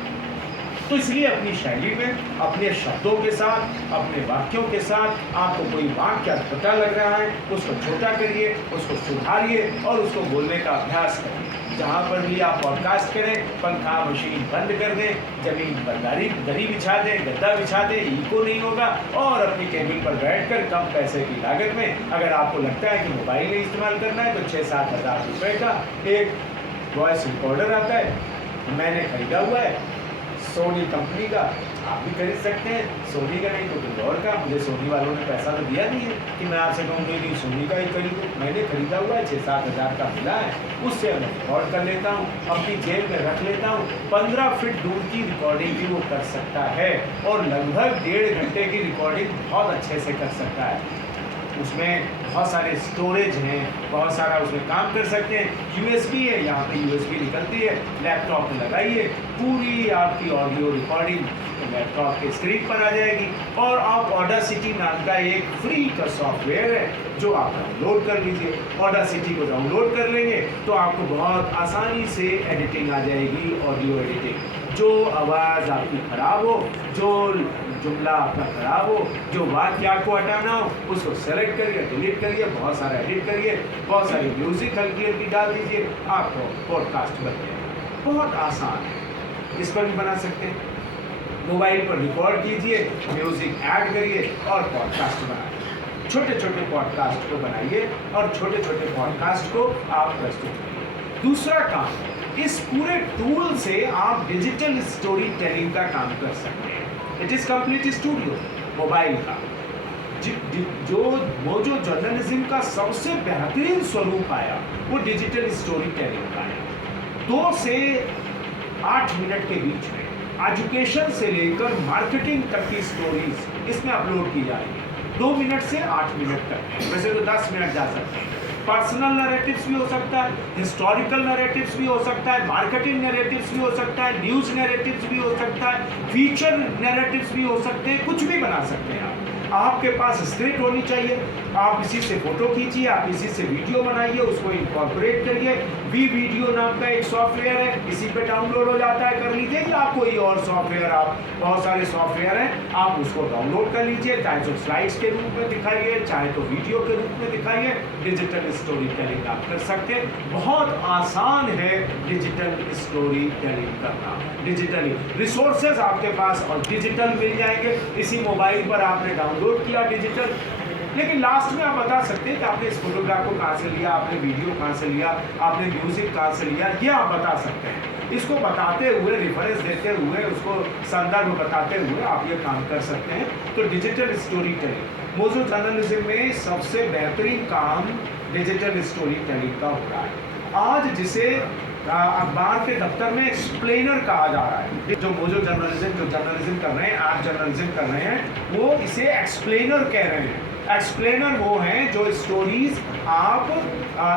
तो इसलिए अपनी शैली में, अपने शब्दों के साथ, अपने वाक्यों के साथ, आपको कोई वाक्य पता लग रहा है, उसको छोटा करिए, उसको सुधारिए और उसको बोलने का अभ्यास करिए। जहाँ पर भी आप पॉडकास्ट करें, पंखा मशीन बंद कर दें, जमीन पर दरी बिछा दें, गद्दा बिछा दें, इको नहीं होगा। और अपनी टेबल पर बैठकर कम पैसे की लागत में, अगर आपको लगता है कि मोबाइल नहीं इस्तेमाल करना है, तो 6-7 हज़ार रुपये का एक वॉइस रिकॉर्डर आता है, मैंने खरीदा हुआ है सोनी कंपनी का, आप भी खरीद सकते हैं। सोनी का नहीं तो कोई और का, मुझे सोनी वालों ने पैसा तो दिया नहीं है कि मैं आपसे कहूँगी नहीं सोनी का ही खरीदूँ। मैंने खरीदा हुआ है, 6-7 हज़ार का मिला है, उससे मैं रिकॉर्ड कर लेता हूँ, अपनी जेब में रख लेता हूँ। 15 फीट दूर की रिकॉर्डिंग भी वो कर सकता है और लगभग 1.5 घंटे की रिकॉर्डिंग बहुत अच्छे से कर सकता है। उसमें बहुत सारे स्टोरेज हैं, बहुत सारा उसमें काम कर सकते हैं। यूएसबी है, यहाँ पे यूएसबी निकलती है, लैपटॉप में लगाइए, पूरी आपकी ऑडियो रिकॉर्डिंग लैपटॉप के स्क्रीन पर आ जाएगी। और आप ऑडासिटी नाम का एक फ्री का सॉफ्टवेयर है जो आप डाउनलोड कर लीजिए। ऑडासिटी को डाउनलोड कर लेंगे तो आपको बहुत आसानी से एडिटिंग आ जाएगी, ऑडियो एडिटिंग। जो आवाज़ आपकी ख़राब हो, जो जुमला आपका खराब हो, जो वाक्य आपको हटाना हो, उसको सेलेक्ट करिए, डिलीट करिए, बहुत सारा एडिट करिए, बहुत सारी म्यूजिक हल्की हल्की डाल दीजिए, आपको पॉडकास्ट बन जाएगा। बहुत आसान है, इस पर भी बना सकते हैं। मोबाइल पर रिकॉर्ड कीजिए, म्यूजिक ऐड करिए और पॉडकास्ट बनाइए। छोटे छोटे पॉडकास्ट को बनाइए और छोटे छोटे पॉडकास्ट को आप प्रस्तुत करिए। दूसरा काम, इस पूरे टूल से आप डिजिटल स्टोरी टेलिंग का काम कर सकते हैं। It is complete studio mobile का। जो मोजो जर्नलिज्म का सबसे बेहतरीन स्वरूप आया वो डिजिटल स्टोरी टेलिंग का है। 2 से 8 मिनट के बीच में एजुकेशन से लेकर मार्केटिंग तक की स्टोरीज इसमें अपलोड की जाएगी। 2 मिनट से 8 मिनट तक, वैसे तो 10 मिनट जा सकते हैं। पर्सनल नैरेटिव्स भी हो सकता है, हिस्टोरिकल नैरेटिव्स भी हो सकता है, मार्केटिंग नैरेटिव्स भी हो सकता है, न्यूज़ नैरेटिव्स भी हो सकता है, फीचर नैरेटिव्स भी हो सकते हैं, कुछ भी बना सकते हैं आप। आपके पास स्क्रिप्ट होनी चाहिए, आप इसी से फोटो खींचिए, आप इसी से वीडियो बनाइए, उसको इनकॉर्पोरेट करिए। वी वीडियो नाम का एक सॉफ्टवेयर है, इसी पे डाउनलोड हो जाता है, कर लीजिए। या कोई और सॉफ्टवेयर, आप बहुत सारे सॉफ्टवेयर हैं, आप उसको डाउनलोड कर लीजिए, चाहे तो स्लाइड्स के रूप में दिखाइए, चाहे तो वीडियो के रूप में दिखाइए। डिजिटल स्टोरी टेलिंग आप कर सकते हैं। बहुत आसान है डिजिटल स्टोरी टेलिंग करना। डिजिटली रिसोर्सेज आपके पास और डिजिटल मिल जाएंगे। इसी मोबाइल पर आपने डाउनलोड किया डिजिटल, लेकिन लास्ट में आप बता सकते हैं कि आपने इस फोटोग्राफ को कहाँ से लिया, आपने वीडियो कहाँ से लिया, आपने म्यूजिक कहाँ से लिया, ये आप बता सकते हैं। इसको बताते हुए, रेफरेंस देते हुए, उसको संदर्भ बताते हुए आप ये काम कर सकते हैं। तो digital story telling, mojo journalism में सबसे बेहतरीन काम डिजिटल स्टोरी टेलिंग का हो रहा है। आज जिसे अखबार के दफ्तर में एक्सप्लेनर कहा जा रहा है, जो जर्नलिज्म कर रहे हैं, आप जर्नलिज्म कर रहे हैं, वो इसे एक्सप्लेनर कह रहे हैं। एक्सप्लेनर वो हैं जो स्टोरीज आप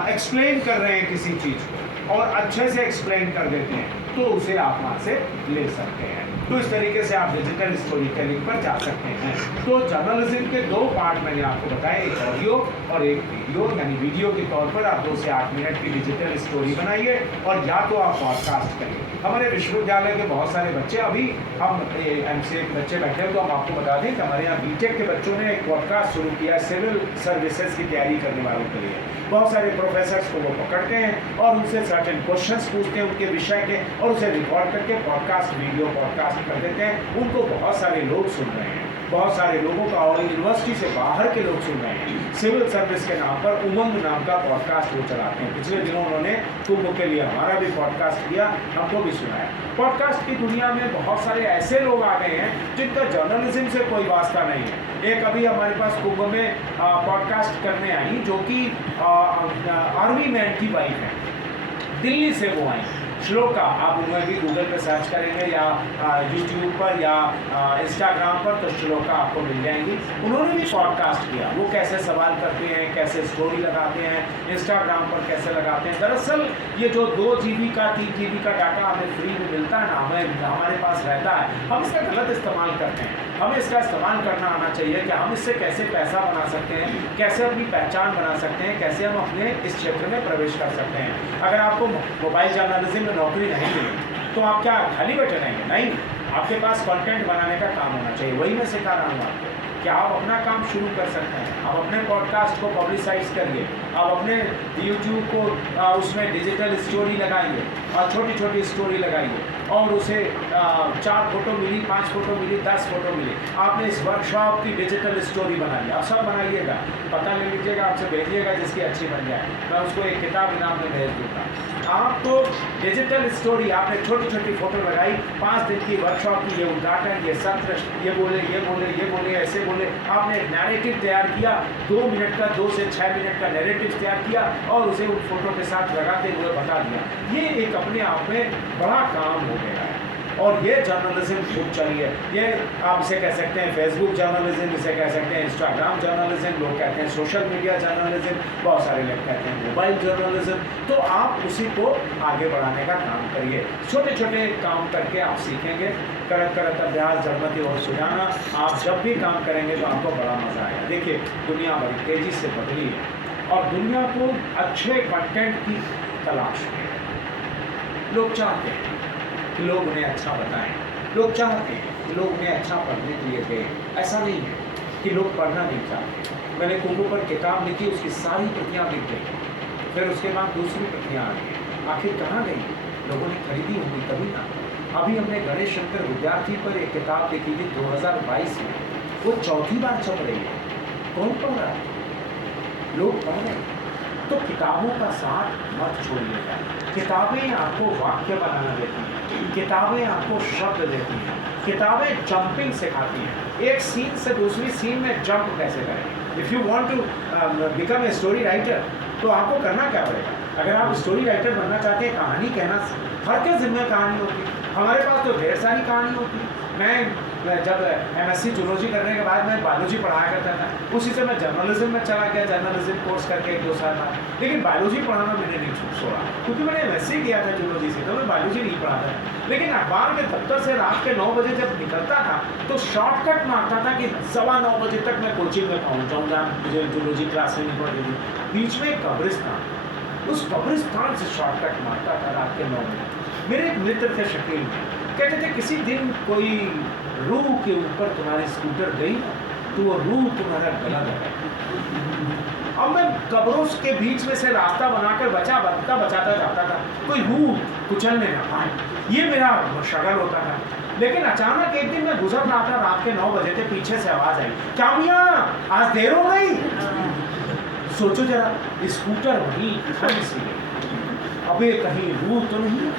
एक्सप्लेन कर रहे हैं किसी चीज़ को और अच्छे से एक्सप्लेन कर देते हैं, तो उसे आप वहाँ से ले सकते हैं। तो इस तरीके से आप डिजिटल स्टोरी टेलिंग पर जा सकते हैं। तो जर्नलिज्म के दो पार्ट मैंने आपको बताया, एक ऑडियो और एक वीडियो, यानी वीडियो के तौर पर आप 2 से 8 मिनट की डिजिटल स्टोरी बनाइए और या तो आप पॉडकास्ट करिए। हमारे विश्वविद्यालय के बहुत सारे बच्चे, अभी हम एमसीए के बच्चे बैठे हैं, तो हम आपको बता दें कि हमारे यहाँ बीटेक के बच्चों ने एक पॉडकास्ट शुरू किया है सिविल सर्विसेज की तैयारी करने वालों के लिए। बहुत सारे प्रोफेसर्स को वो पकड़ते हैं और उनसे सर्टेन क्वेश्चंस पूछते हैं उनके विषय के और उसे रिकॉर्ड करके पॉडकास्ट, वीडियो पॉडकास्ट कर देते हैं। उनको बहुत सारे लोग सुन रहे हैं, बहुत सारे लोगों का, और यूनिवर्सिटी से बाहर के लोग सुन रहे हैं। सिविल सर्विस के नाम पर उमंग नाम का पॉडकास्ट वो चलाते हैं। पिछले दिनों उन्होंने कुंभ के लिए हमारा भी पॉडकास्ट किया, हमको भी सुना है। पॉडकास्ट की दुनिया में बहुत सारे ऐसे लोग आ गए हैं जिनका जर्नलिज्म से कोई वास्ता नहीं है। एक अभी हमारे पास कुंभ में पॉडकास्ट करने आई जो कि आर्मी मैन की वाइफ है, दिल्ली से वो आई, श्लोका। आप उन्हें भी गूगल पे सर्च करेंगे या यूट्यूब पर या इंस्टाग्राम पर, तो श्लोका आपको मिल जाएंगी। उन्होंने भी पॉडकास्ट किया। वो कैसे सवाल करते हैं, कैसे स्टोरी लगाते हैं, इंस्टाग्राम पर कैसे लगाते हैं। दरअसल ये जो 2 GB का 3 GB का डाटा हमें फ्री में मिलता है ना, हमारे पास रहता है, हम इसका गलत इस्तेमाल करते हैं। हमें इसका इस्तेमाल करना आना चाहिए कि हम इससे कैसे पैसा बना सकते हैं, कैसे अपनी पहचान बना सकते हैं, कैसे हम अपने इस क्षेत्र में प्रवेश कर सकते हैं। अगर आपको मोबाइल जर्नलिज्म में नौकरी नहीं मिली तो आप क्या खाली बैठे रहेंगे? नहीं, आपके पास कंटेंट बनाने का काम होना चाहिए। वही मैं सिखा रहा हूँ आपको कि आप अपना काम शुरू कर सकते हैं। आप अपने पॉडकास्ट को पब्लिसाइज करिए, आप अपने यूट्यूब को उसमें डिजिटल स्टोरी लगाइए और छोटी छोटी स्टोरी लगाइए और उसे 4 फोटो मिली, 5 फोटो मिली, 10 फोटो मिली, आपने इस वर्कशॉप की डिजिटल स्टोरी बना ली। आप सब बनाइएगा, पता ले लीजिएगा, आपसे भेजिएगा, जिसकी अच्छी बन जाए मैं उसको एक किताब इनाम में भेज दूँगा। आपको डिजिटल स्टोरी, आपने छोटी छोटी फोटो लगाई, 5 दिन की वर्कशॉप की, ये उद्घाटन, ये सत्र, ये बोले, ऐसे बोले, आपने एक नैरेटिव तैयार किया, 2 मिनट का, 2 से 6 मिनट का नैरेटिव तैयार किया और उसे उन फोटो के साथ लगाते हुए बता दिया। ये एक अपने आप में बड़ा काम हो गया है और ये जर्नलिज्म खूब चली है। ये आप इसे कह सकते हैं फेसबुक जर्नलिज्म, इसे कह सकते हैं इंस्टाग्राम जर्नलिज्म, लोग कहते हैं सोशल मीडिया जर्नलिज्म, बहुत सारे लोग कहते हैं मोबाइल जर्नलिज्म। तो आप उसी को आगे बढ़ाने का काम करिए। छोटे छोटे काम करके आप सीखेंगे, करत करत अभ्यास जड़मति और सुजाना। आप जब भी काम करेंगे तो आपको बड़ा मज़ा आएगा। देखिए, दुनिया बड़ी तेज़ी से बदली है और दुनिया को अच्छे कंटेंट की तलाश है। लोग चाहते हैं कि लोग उन्हें अच्छा बताएं, लोग चाहते हैं कि लोग उन्हें अच्छा पढ़ने के लिए दें। ऐसा नहीं है कि लोग पढ़ना नहीं चाहते। मैंने कुंभ पर किताब लिखी, उसकी सारी प्रतियाँ बिक गई, फिर उसके बाद दूसरी प्रतियाँ आ गई। आखिर कहाँ गई? लोगों ने खरीदी होगी तभी ना। अभी हमने गणेश शंकर विद्यार्थी पर एक किताब लिखी थी 2022 में, वो 4थी बार छप रही है। कौन पढ़ रहा है? लोग पढ़ रहे हैं। तो किताबों का साथ मत छोड़िएगा। किताबें आपको वाक्य बनाना देती हैं, किताबें आपको शब्द देती हैं, किताबें जंपिंग सिखाती हैं। एक सीन से दूसरी सीन में जंप कैसे करें। If you want to become a story writer, तो आपको करना क्या पड़ेगा? अगर आप स्टोरी राइटर बनना चाहते हैं, कहानी कहना, हर के जिम्मे कहानी होती है। हमारे पास तो ढेर सारी कहानी होती है। मैं जब MSc जूलॉजी करने के बाद मैं बायोलॉजी पढ़ाया करता था, उसी से मैं जर्नलिज्म में चला गया, जर्नलिज्म कोर्स करके 1-2 साल बाद। लेकिन बायोलॉजी पढ़ाना मैंने नहीं छोड़ा, क्योंकि मैंने MSc किया था जूलॉजी से, तो मैं बायोलॉजी नहीं पढ़ाता था। लेकिन अखबार के दफ्तर से रात के 9 बजे जब निकलता था तो शॉर्टकट मारता था कि 9:15 बजे तक मैं कोचिंग में पहुँच जाऊँ, जहाँ मुझे जूलॉजी क्लास लेनी पड़ती थी। बीच में कब्रिस्तान, उस कब्रिस्तान से शॉर्टकट मारता था रात के 9 बजे। मेरे एक मित्र थे शकील, कहते थे किसी दिन कोई रूह के ऊपर तुम्हारी स्कूटर गई तो वो रूह तुम्हारा गला दबाए। अब मैं कब्रों के बीच में से रास्ता बनाकर बचाता जाता था, कोई रूह कुचलने ना पाए, ये मेरा शगल होता था। लेकिन अचानक एक दिन मैं गुजर रहा था, रात के 9 बजे थे, पीछे से आवाज़ आई, क्या मियां आज देर हो गई? सोचो जरा, स्कूटर वहीं खड़ी सी गई। अबे कहीं रूह तो नहीं?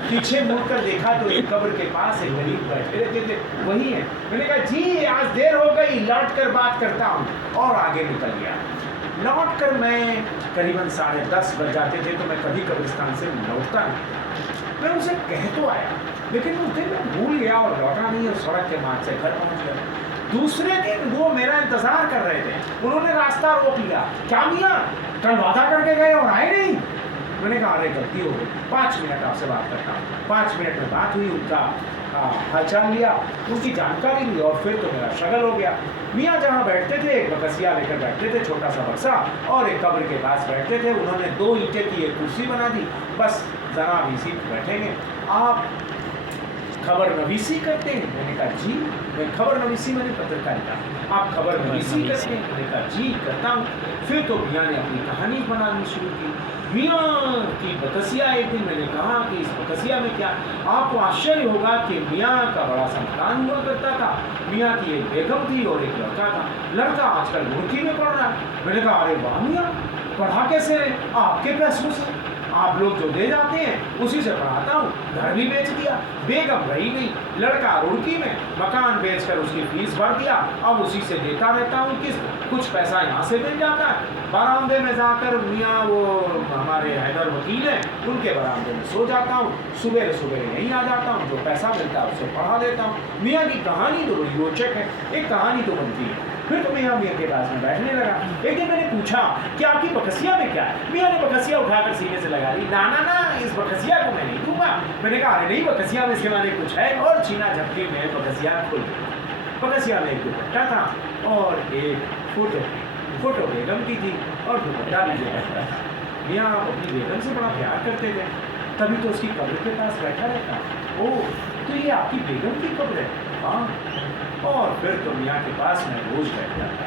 पीछे मुड़कर देखा तो एक कब्र के पास एक गरीब बैठे रहते थे, वही है। मैंने कहा जी आज देर हो गई, लौट कर बात करता हूँ, और आगे निकल गया। लौट कर मैं करीबन 10:30 बज जाते थे, तो मैं कभी कब्रिस्तान से लौटता नहीं। मैं उनसे कह तो आया, लेकिन उस दिन मैं भूल गया और लौटा नहीं, और सड़क के मार्ग से घर पहुंच गया। दूसरे दिन वो मेरा इंतजार कर रहे थे, उन्होंने रास्ता रोक लिया। क्या मियाँ, कल वादा करके गए और आए नहीं? मैंने कहा अरे गलती हो गई, 5 मिनट आपसे बात करता हूँ। 5 मिनट में बात हुई, उनका हालचाल लिया, उनकी जानकारी ली, और फिर तो मेरा शगल हो गया। मियाँ जहाँ बैठते थे, एक बकसिया लेकर बैठते थे, छोटा सा बक्सा, और एक कब्र के पास बैठते थे। उन्होंने 2 ईंटें की एक कुर्सी बना दी, बस जनाब इसी पर बैठेंगे। आप खबर नवीसी करते हैं? मैंने कहा जी। मैं खबर नवीसी मैंने पत्रकारिता। आप खबर नवीसी करते हैं? मैंने कहा जी करता हूँ। फिर तो मियाँ ने अपनी कहानी बनानी शुरू की। मियाँ की बकसिया, एक दिन मैंने कहा कि इस बकसिया में क्या, आपको आश्चर्य होगा कि मियाँ का बड़ा सा मकान हुआ करता था। मियाँ की एक बेगम थी और एक लड़का था। लड़का आजकल मुर्गी में पढ़ रहा है। मैंने कहा अरे वाह मियाँ, पढ़ा कैसे? आपके पैसों से, आप लोग जो दे जाते हैं उसी से पढ़ाता हूँ। घर भी बेच दिया, बेगम रही नहीं, लड़का रुड़की में, मकान बेचकर उसकी फीस भर दिया, अब उसी से देता रहता हूँ किस्त। कुछ पैसा यहाँ से मिल जाता है, बरामदे में जाकर मियाँ वो हमारे हैदर वकील हैं, उनके बरामदे में सो जाता हूँ। सुबह सुबह यहीं आ जाता हूँ, जो पैसा मिलता है उससे पढ़ा देता हूँ। मियाँ की कहानी तो बड़ी रोचक है, एक कहानी तो बनती है। फिर तो मियाँ के पास में बैठने लगा। एक दिन मैंने पूछा कि आपकी बकसिया में क्या है? मियाँ ने बकसिया उठाकर सीने से लगा ली। ना ना ना, इस बकसिया को मैं नहीं दूंगा। मैंने कहा अरे नहीं, बकसिया में इसके माने कुछ है, और छीना झपकी में बकसिया खुल गई। बकसिया में एक दुपट्टा था और एक फोटो बेगम की थी, और दुपट्टा भी बेगम था। मियाँ अपनी बेगम से बड़ा प्यार करते थे, तभी तो उसकी कब्र के पास बैठा रहता। ओह, तो ये आपकी बेगम की कब्र है? हाँ। और फिर तो मियाँ के पास मैं रोज बैठ जाता।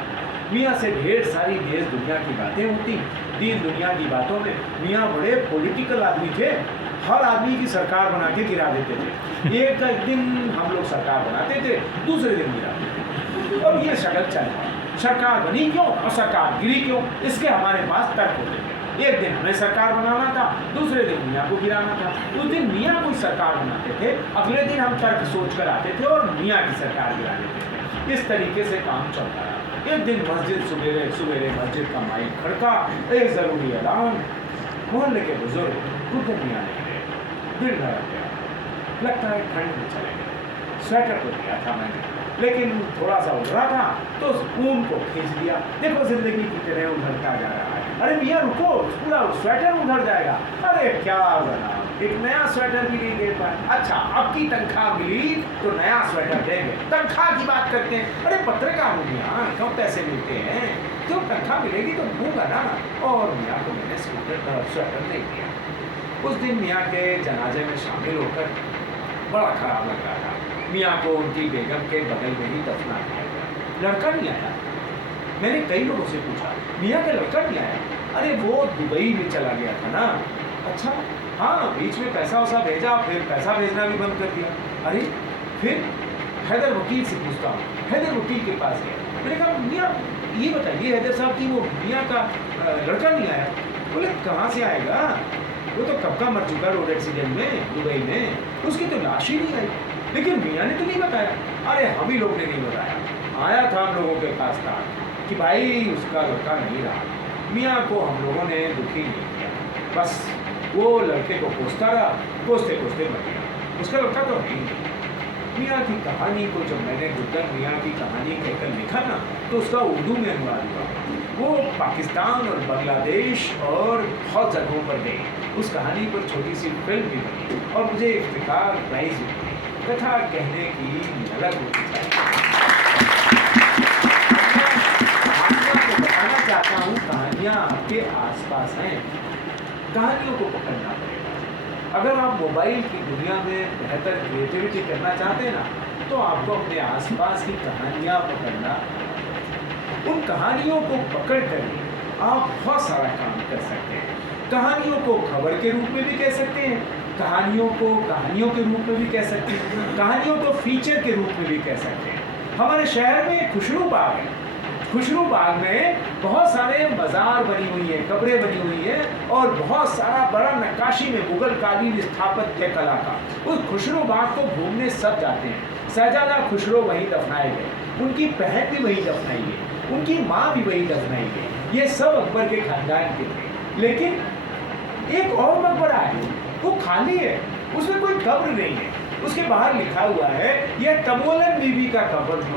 मियाँ से ढेर सारी देश दुनिया की बातें होती। दीन दुनिया की बातों में मियाँ बड़े पॉलिटिकल आदमी थे, हर आदमी की सरकार बना के गिरा देते थे। एक दिन हम लोग सरकार बनाते थे, दूसरे दिन गिरा देते। अब ये शगल चल रहा, सरकार बनी क्यों और सरकार गिरी क्यों, इसके हमारे पास तर्क होते थे। एक दिन हमें सरकार बनाना था, दूसरे दिन मियाँ को गिराना था। उस दिन मियाँ कोई सरकार बनाते थे, अगले दिन हम तर्क सोच कर आते थे और मियाँ की सरकार गिरा देते थे। इस तरीके से काम चलता रहा। एक दिन मस्जिद सवेरे सवेरे मस्जिद का माइक खड़का, एक जरूरी ऐलान। मोहल्ले के बुजुर्ग खुद मियाँ ने गए, दिल धड़क गया, लगता है ठंड में चले गए। स्वेटर तो दिया था मैंने, लेकिन थोड़ा सा उधरा था तो उस ऊन को खींच दिया। देखो जिंदगी की तरह उधरता जा रहा है। अरे मियाँ रुको, पूरा स्वेटर उधर जाएगा। अरे क्या बना, एक नया स्वेटर भी नहीं दे पाए। अच्छा, आपकी तनख्वाह मिली तो नया स्वेटर देंगे। तनख्वाह की बात करते हैं? अरे पत्रकार हूँ मियाँ, कम पैसे मिलते हैं, जो तनख्वाह मिलेगी तो दूंगा ना। और मियाँ को मैंने स्वेटर नहीं दिया। उस दिन मियाँ के जनाजे में शामिल होकर बड़ा खराब लग रहा था। मियाँ को उनकी बेगम के बगल में ही दफना किया गया। लड़का नहीं आया। मैंने कई लोगों से पूछा, मियाँ का लड़का नहीं आया? अरे वो दुबई में चला गया था ना। अच्छा, हाँ, बीच में पैसा वैसा भेजा, फिर पैसा भेजना भी बंद कर दिया। अरे फिर हैदर वकील से पूछता हूँ, हैदर वकील के पास गया। मैंने कहा मियाँ ये बताइए हैदर साहब की वो मियाँ का लड़का नहीं आया? बोले कहाँ से आएगा, वो तो कब का मर चुका रोड एक्सीडेंट में दुबई में, उसकी तो लाश ही नहीं आई। लेकिन मियाँ ने तो नहीं बताया। अरे हम ही लोग ने नहीं बताया, आया था हम लोगों के पास था कि भाई उसका लड़का नहीं रहा। मियाँ को हम लोगों ने दुखी नहीं किया, बस वो लड़के को कोसता रहा, कोसते कोसते मर गया। उसका लड़का तो नहीं। मियाँ की कहानी को जब मैंने गुड्डन मियाँ की कहानी कहकर लिखा ना, तो उसका उर्दू में अनुवाद हुआ। वो पाकिस्तान और बांग्लादेश और बहुत जगहों पर गई। उस कहानी पर छोटी सी फिल्म भी बनी और मुझे इफ्तिखार प्राइज भी मिली। कथा कहने की अलग होती है। बताना चाहता हूँ, कहानियाँ आपके आसपास हैं, कहानियों को पकड़ना पड़ेगा। अगर आप मोबाइल की दुनिया में बेहतर क्रिएटिविटी करना चाहते हैं ना, तो आपको अपने आसपास की कहानियाँ पकड़ना, उन कहानियों को पकड़ कर आप बहुत सारा काम कर सकते हैं। कहानियों को खबर के रूप में भी कह सकते हैं, कहानियों को कहानियों के रूप में भी कह सकते हैं, कहानियों को फीचर के रूप में भी कह सकते हैं। हमारे शहर में खुशरू बाग है। खुशरू बाग में बहुत सारे बाजार बनी हुई है, कब्रें बनी हुई है और बहुत सारा बड़ा नक्काशी में मुगल कालीन स्थापत्य कला का। उस खुशरू बाग को घूमने सब जाते हैं। शहजादा खुशरो वहीं दफनाए गए, उनकी बहन भी वहीं दफनाई गई, उनकी माँ भी वहीं दफनाई गई। ये सब अकबर के खानदान के थे। लेकिन एक और मकबरा है, वो खाली है, उसमें कोई कब्र नहीं है। उसके बाहर लिखा हुआ है यह तमोलन बीबी का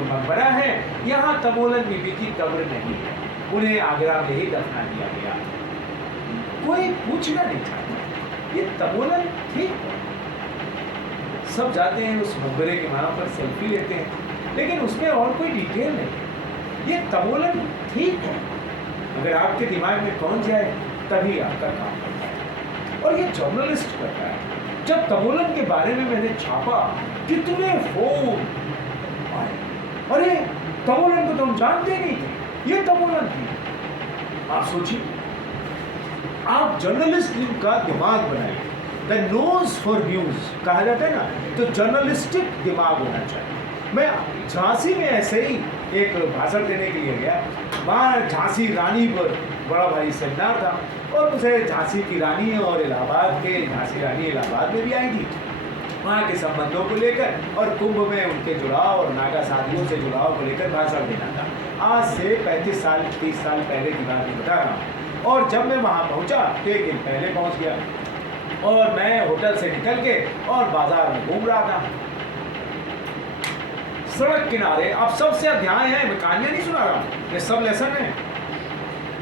मकबरा है, यहाँ तमोलन बीबी की कब्र नहीं है, उन्हें आगरा में ही दफना दिया गया। कोई पूछना नहीं चाहता ये तमोलन ठीक है। सब जाते हैं उस मकबरे के वहां पर सेल्फी लेते हैं, लेकिन उसमें और कोई डिटेल नहीं। ये तमोलन ठीक है, अगर आपके दिमाग में कौन जाए तभी आपका काम करता है, और ये जर्नलिस्ट करता है। जब तमोलन के बारे में मैंने छापा, कितने फोन आए, अरे तमोलन को तो हम जानते नहीं थे, ये तमोलन थी। आप सोचिए, आप जर्नलिस्ट का दिमाग बनाइए, द नोज फॉर न्यूज कहा जाता है ना, तो जर्नलिस्टिक दिमाग होना चाहिए। मैं झांसी में ऐसे ही एक भाषण देने के लिए गया, वहाँ झांसी रानी पर बड़ा भारी सेमिनार था, और मुझे झांसी की रानी और इलाहाबाद के झांसी रानी इलाहाबाद में भी आएगी, वहाँ के संबंधों को लेकर और कुंभ में उनके जुड़ाव और नागा साधियों से जुड़ाव को लेकर भाषण देना था। आज से 35 साल 30 साल पहले की बात मैं बता रहा हूँ। और जब मैं वहाँ पहुँचा, एक दिन पहले पहुँच गया, और मैं होटल से निकल के और बाजार में घूम रहा था। सड़क किनारे, आप सबसे अध्याय है, मैं कहानियां नहीं सुना रहा हूँ, ये सब लेसन है।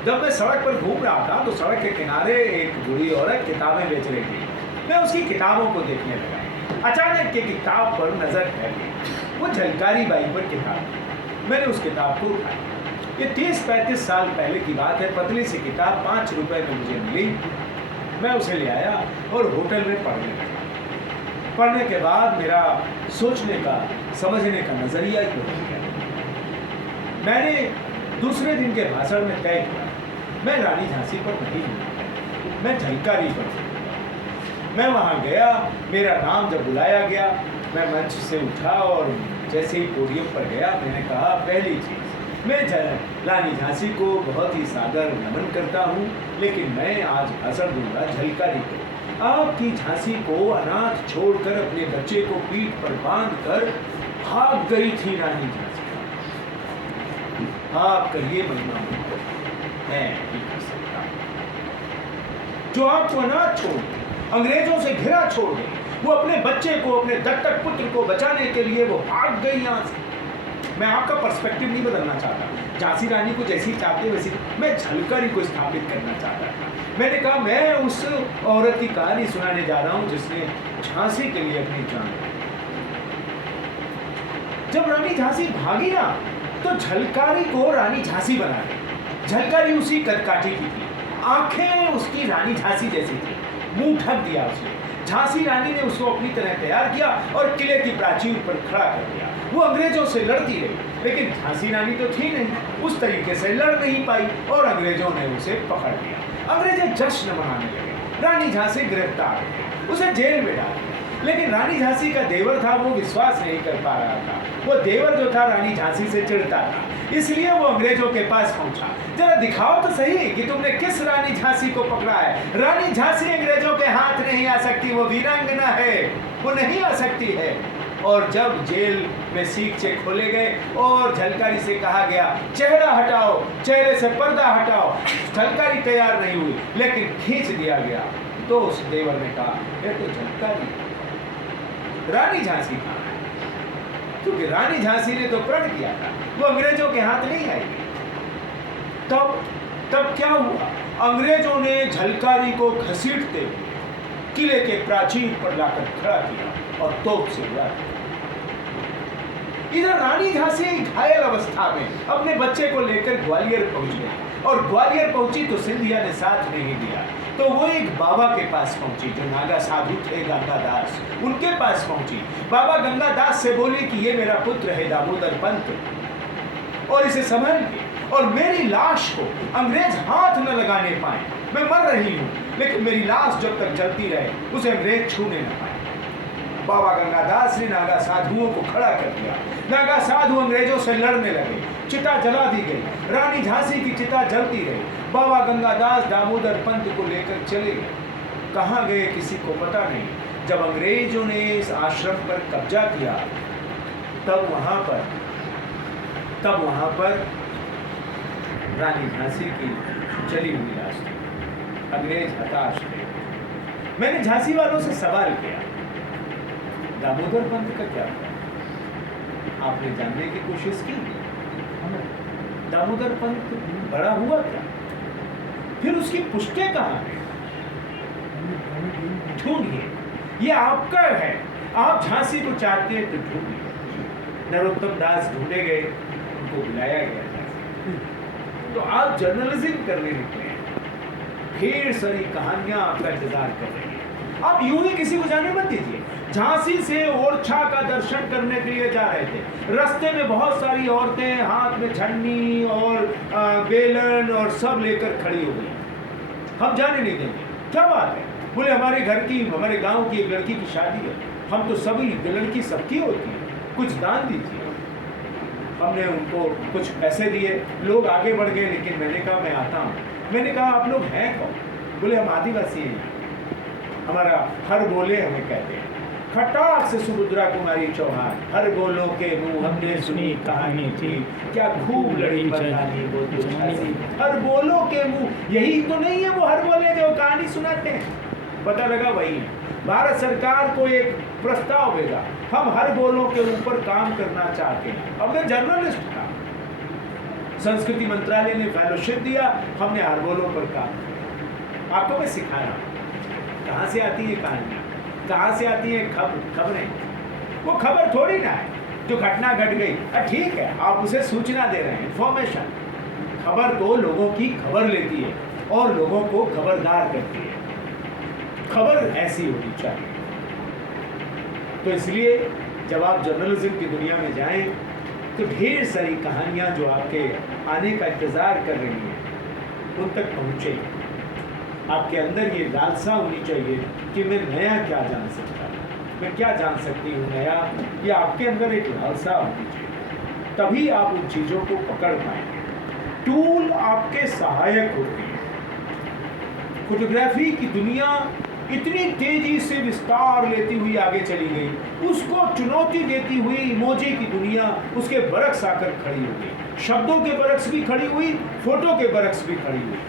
जब मैं सड़क पर घूम रहा था तो सड़क के किनारे एक बूढ़ी औरत किताबें बेच रही थी। मैं उसकी किताबों को देखने लगा। अचानक के किताब पर नजर ठहर गई, वो झलकारी बाई पर किताब। मैंने उस किताब को उठाई। ये 30-35 साल पहले की बात है। पतली सी किताब 5 रुपए में मुझे मिली। मैं उसे ले आया और होटल में पढ़ने लगा। पढ़ने के बाद मेरा सोचने का, समझने का नजरिया ही बदल गया। मैंने दूसरे दिन के भाषण में तय किया, मैं रानी झांसी पर नहीं हूँ, मैं झलकारी पर हूँ। मैं वहाँ गया, मेरा नाम जब बुलाया गया, मैं मंच से उठा और जैसे ही पोडियम पर गया, मैंने कहा, पहली चीज़, मैं रानी झांसी को बहुत ही सादर नमन करता हूँ, लेकिन मैं आज भाषण दूंगा झलकारी को। आपकी झांसी को अनाथ छोड़कर अपने बच्चे को पीठ पर बांधकर भाग गई थी रानी झांसी। आप कहिए महिमा, मैं नहीं कर सकता। जो आपको अनाथ छोड़ गई, अंग्रेजों से घिरा छोड़ गई, वो अपने बच्चे को, अपने दत्तक पुत्र को बचाने के लिए वो भाग गई यहाँ से। मैं आपका पर्सपेक्टिव नहीं बदलना चाहता। झांसी रानी को जैसी चाहते वैसी, मैं झलकारी को स्थापित करना चाहता था। मैंने कहा, मैं उस औरत की कहानी सुनाने जा रहा हूँ जिसने झांसी के लिए अपनी जान दी। जब रानी झांसी भागी ना, तो झलकारी को रानी झांसी बना दी। झलकारी उसी कदकाठी की थी, आंखें उसकी रानी झांसी जैसी थी, मुंह ढक दिया उसने। झांसी रानी ने उसको अपनी तरह तैयार किया और किले की प्राचीर पर खड़ा कर दिया। वो अंग्रेजों से लड़ती रही, लेकिन झांसी रानी तो थी नहीं, उस तरीके से लड़ नहीं पाई और अंग्रेजों ने उसे पकड़ लिया। अंग्रेज जश्न मनाने लगे। रानी झांसी गिरफ्तार हुई, उसे जेल में डाल दिया। लेकिन रानी झांसी का देवर था, वो विश्वास नहीं कर पा रहा था। वो देवर जो था रानी झांसी से चिढ़ता था, इसलिए वो अंग्रेजों के पास पहुंचा। जरा दिखाओ तो सही कि तुमने किस रानी झांसी को पकड़ा है। रानी झांसी अंग्रेजों के हाथ नहीं आ सकती, वो वीरांगना है, वो नहीं आ सकती है। और जब जेल में सींचे खोले गए और झलकारी से कहा गया, चेहरा हटाओ, चेहरे से पर्दा हटाओ, झलकारी तैयार नहीं हुई, लेकिन खींच दिया गया। तो उस देवर ने कहा, ये तो झलकारी, रानी झांसी कहाँ है? क्योंकि रानी झांसी ने तो प्रण किया था, वो अंग्रेजों के हाथ नहीं आएगी। तब क्या हुआ? अंग्रेजों ने झलकारी को घसीटते हुए किले के प्राचीर पर लाकर खड़ा किया और तोप से उड़ा दिया। इधर रानी झांसी घायल अवस्था में अपने बच्चे को लेकर ग्वालियर पहुंच गई, और ग्वालियर पहुंची तो सिंधिया ने साथ नहीं दिया, तो वो एक बाबा के पास पहुंची जो नागा साधु थे, गंगादास, उनके पास पहुंची। बाबा गंगादास से बोली कि ये मेरा पुत्र है दामोदर पंत, और इसे संभाल के, और मेरी लाश को अंग्रेज हाथ न लगाने पाए। मैं मर रही हूँ, लेकिन मेरी लाश जब तक जलती रहे उसे अंग्रेज छूने न पाए। बाबा गंगादास ने नागा साधुओं को खड़ा कर दिया। नागा साधु अंग्रेजों से लड़ने लगे, चिता जला दी गई, रानी झांसी की चिता जलती रही। बाबा गंगादास दामोदर पंत को लेकर चले गए। कहाँ गए किसी को पता नहीं। जब अंग्रेजों ने इस आश्रम पर कब्जा किया, तब वहाँ पर रानी झांसी की जली हुई लाश थी। अंग्रेज हताश थे। मैंने झांसी वालों से सवाल किया, दामोदर पंत का क्या हुआ? आपने जानने की कोशिश की? दामोदर पंत बड़ा हुआ क्या? फिर उसकी पुष्टें कहाँ हैं? ढूंढिए, ये आपका है। आप झांसी को चाहते हैं तो ढूंढिए। नरोत्तम दास ढूंढे गए, उनको बुलाया गया झांसी। तो आप जर्नलिज्म करने निकले हैं, ढेर सारी कहानियां आपका इंतजार कर रही हैं। आप यूं ही किसी को जाने मत दीजिए। झांसी से ओरछा का दर्शन करने के लिए जा रहे थे, रास्ते में बहुत सारी औरतें हाथ में छन्नी और बेलन और सब लेकर खड़ी हो गई। हम जाने नहीं देंगे। क्या बात है? बोले हमारे घर की, हमारे गांव की एक लड़की की शादी है, हम तो सभी, लड़की सबकी होती है, कुछ दान दीजिए। हमने उनको कुछ पैसे दिए, लोग आगे बढ़ गए, लेकिन मैंने कहा मैं आता हूँ। मैंने कहा आप लोग हैं कौन? बोले हम आदिवासी हैं, हमारा हर बोले हमें कहते हैं। खटाक से सुभद्रा कुमारी चौहान, हर बोलों के मुंह हमने सुनी कहानी थी, क्या खूब लड़ी मर्दानी वो तो झांसी, हर बोलों के मुंह। यही तो नहीं है वो हर बोले जो कहानी सुनाते हैं? पता लगा वही है। भारत सरकार को एक प्रस्ताव भेजा, हम हर बोलों के ऊपर काम करना चाहते हैं। अब मैं जर्नलिस्ट था, संस्कृति मंत्रालय ने फेलोशिप दिया, हमने हर बोलों पर काम। आपको मैं सिखा रहा हूँ कहाँ से आती है कहानियाँ, कहाँ से आती है खबरें। वो खबर थोड़ी ना है जो घटना घट गई, ठीक है आप उसे सूचना दे रहे हैं, इंफॉर्मेशन। खबर तो लोगों की खबर लेती है और लोगों को खबरदार करती है। खबर ऐसी होनी चाहिए। तो इसलिए जब आप जर्नलिज्म की दुनिया में जाएं तो ढेर सारी कहानियां जो आपके आने का इंतजार कर रही हैं उन तक पहुंचे। आपके अंदर ये लालसा होनी चाहिए कि मैं नया क्या जान सकता हूँ, मैं क्या जान सकती हूँ नया। ये आपके अंदर एक लालसा होनी चाहिए, तभी आप उन चीज़ों को पकड़ पाएंगे। टूल आपके सहायक होते हैं। फोटोग्राफी की दुनिया इतनी तेजी से विस्तार लेती हुई आगे चली गई, उसको चुनौती देती हुई इमोजी की दुनिया उसके बरक्स आकर खड़ी हो गई। शब्दों के बरक्स भी खड़ी हुई, फोटो के बरक्स भी खड़ी हुई।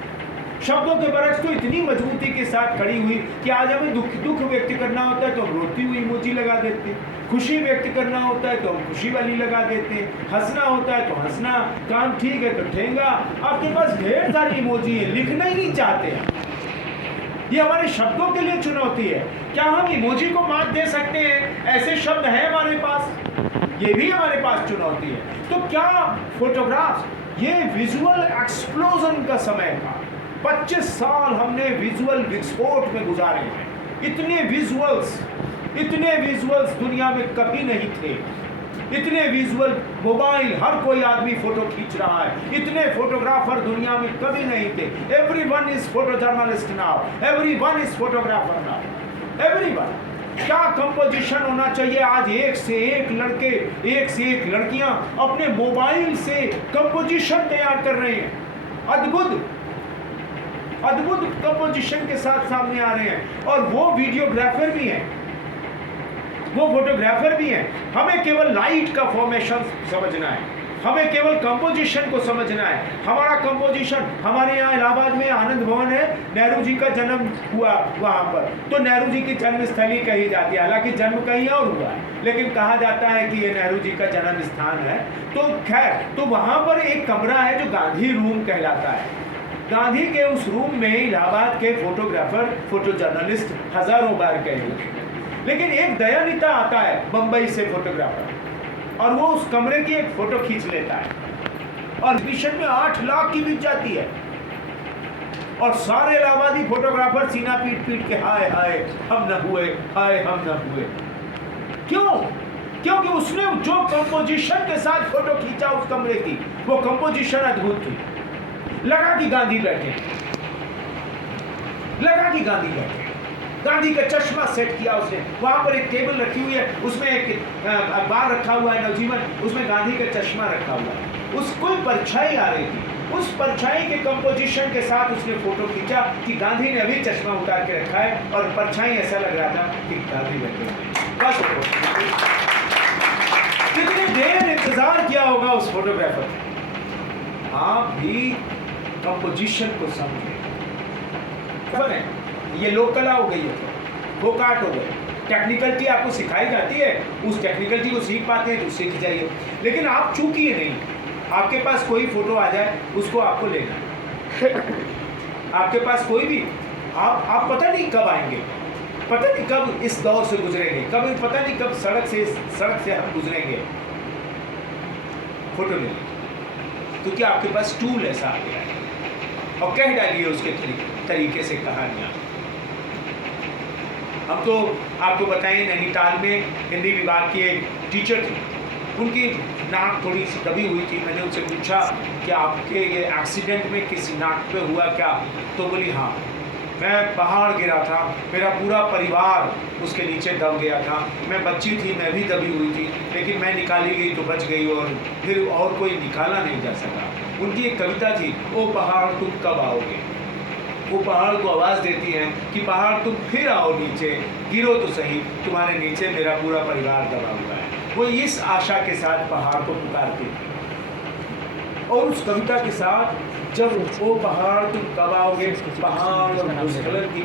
शब्दों के बरक्स तो इतनी मजबूती के साथ खड़ी हुई कि आज हमें दुख व्यक्त करना होता है तो हम रोती हुई इमोजी लगा देते हैं, खुशी व्यक्त करना होता है तो हम खुशी वाली लगा देते हैं, हंसना होता है तो हंसना, काम ठीक है तो ठेंगा। आपके पास ढेर सारी इमोजी है, लिखना ही नहीं चाहते हैं। ये हमारे शब्दों के लिए चुनौती है। क्या हम इमोजी को मात दे सकते हैं? ऐसे शब्द हैं हमारे पास, ये भी हमारे पास चुनौती है। तो क्या फोटोग्राफ्स, ये विजुअल एक्सप्लोजन का समय था। 25 साल हमने विजुअल विस्फोट में गुजारे हैं। इतने विजुअल्स दुनिया में कभी नहीं थे। इतने विजुअल, मोबाइल, हर कोई आदमी फोटो खींच रहा है। इतने फोटोग्राफर दुनिया में कभी नहीं थे। Everyone is photo journalist now, everyone is photographer now, everyone. क्या कंपोजिशन होना चाहिए आज। एक से एक लड़के, एक से एक लड़कियां अपने मोबाइल से कंपोजिशन तैयार कर रहे हैं। अद्भुत कंपोजिशन के साथ सामने आ रहे हैं। और वो वीडियोग्राफर भी हैं, वो फोटोग्राफर भी हैं। हमें केवल लाइट का फॉर्मेशन समझना है, हमें केवल कंपोजिशन को समझना है। हमारा कंपोजिशन, हमारे यहाँ इलाहाबाद में आनंद भवन है, नेहरू जी का जन्म हुआ वहाँ पर, तो नेहरू जी की जन्मस्थली कही जाती है। हालांकि जन्म कहीं और हुआ है, लेकिन कहा जाता है कि ये नेहरू जी का जन्म स्थान है। तो खैर, तो वहाँ पर एक कमरा है जो गांधी रूम कहलाता है। गांधी के उस रूम में इलाहाबाद के फोटोग्राफर, फोटो जर्नलिस्ट हजारों बार गए होते हैं। लेकिन एक दयानिता आता है बंबई से फोटोग्राफर, और वो उस कमरे की एक फोटो खींच लेता है और एग्जीबिशन में 8 लाख की बिक जाती है। और सारे इलाहाबादी फोटोग्राफर सीना पीट पीट के हाय हाय हम न हुए, हाय हम न हुए। क्यों? क्योंकि उसने जो कंपोजिशन के साथ फोटो खींचा उस कमरे की, वो कंपोजिशन अद्भुत थी। लगा कि गांधी बैठे, लगा कि गांधी बैठे। गांधी का चश्मा सेट किया उसने। वहां पर एक टेबल रखी हुई है, उसमें एक अखबार रखा हुआ है नवजीवन, उसमें गांधी का चश्मा रखा हुआ है। उस कोई परछाई आ रही थी, उस परछाई के कंपोजिशन के साथ उसने फोटो खींचा कि गांधी ने अभी चश्मा उतार के रखा है और परछाई ऐसा लग रहा था कि गांधी बैठे हैं। बस कितनी देर इंतजार किया होगा उस फोटोग्राफर ने। आप भी कंपोजिशन को समझें। खबर है, ये लोक कला हो गई है, वो काट हो गए। टेक्निकलिटी आपको सिखाई जाती है, उस टेक्निकलिटी को सीख पाते हैं तो सीख जाइए, लेकिन आप चूकिए नहीं। आपके पास कोई फोटो आ जाए उसको आपको लेना है। आपके पास कोई भी आप पता नहीं कब आएंगे, पता नहीं कब इस दौर से गुजरेंगे, कब पता नहीं कब सड़क से हम गुजरेंगे। फोटो ले लीजिए, क्योंकि आपके पास टूल ऐसा आ गया है, और कह डालिए उसके तरीके से कहानियाँ। हम तो आपको बताएं, नैनीताल में हिंदी विभाग की एक टीचर थी, उनकी नाक थोड़ी सी दबी हुई थी। मैंने उनसे पूछा कि आपके ये एक्सीडेंट में किसी नाक पे हुआ क्या? तो बोली हाँ, मैं पहाड़ गिरा था, मेरा पूरा परिवार उसके नीचे दब गया था, मैं बच्ची थी, मैं भी दबी हुई थी, लेकिन मैं निकाली गई तो बच गई, और फिर और कोई निकाला नहीं जा सका। उनकी एक कविता थी, ओ पहाड़ तुम कब आओगे। वो पहाड़ को आवाज़ देती हैं कि पहाड़ तुम फिर आओ नीचे, गिरो तो सही, तुम्हारे नीचे मेरा पूरा परिवार दबा हुआ है। वो इस आशा के साथ पहाड़ को पुकारती थी, और उस कविता के साथ जब वो पहाड़ तुम कब आओगे, पहाड़ और भूस्खलन की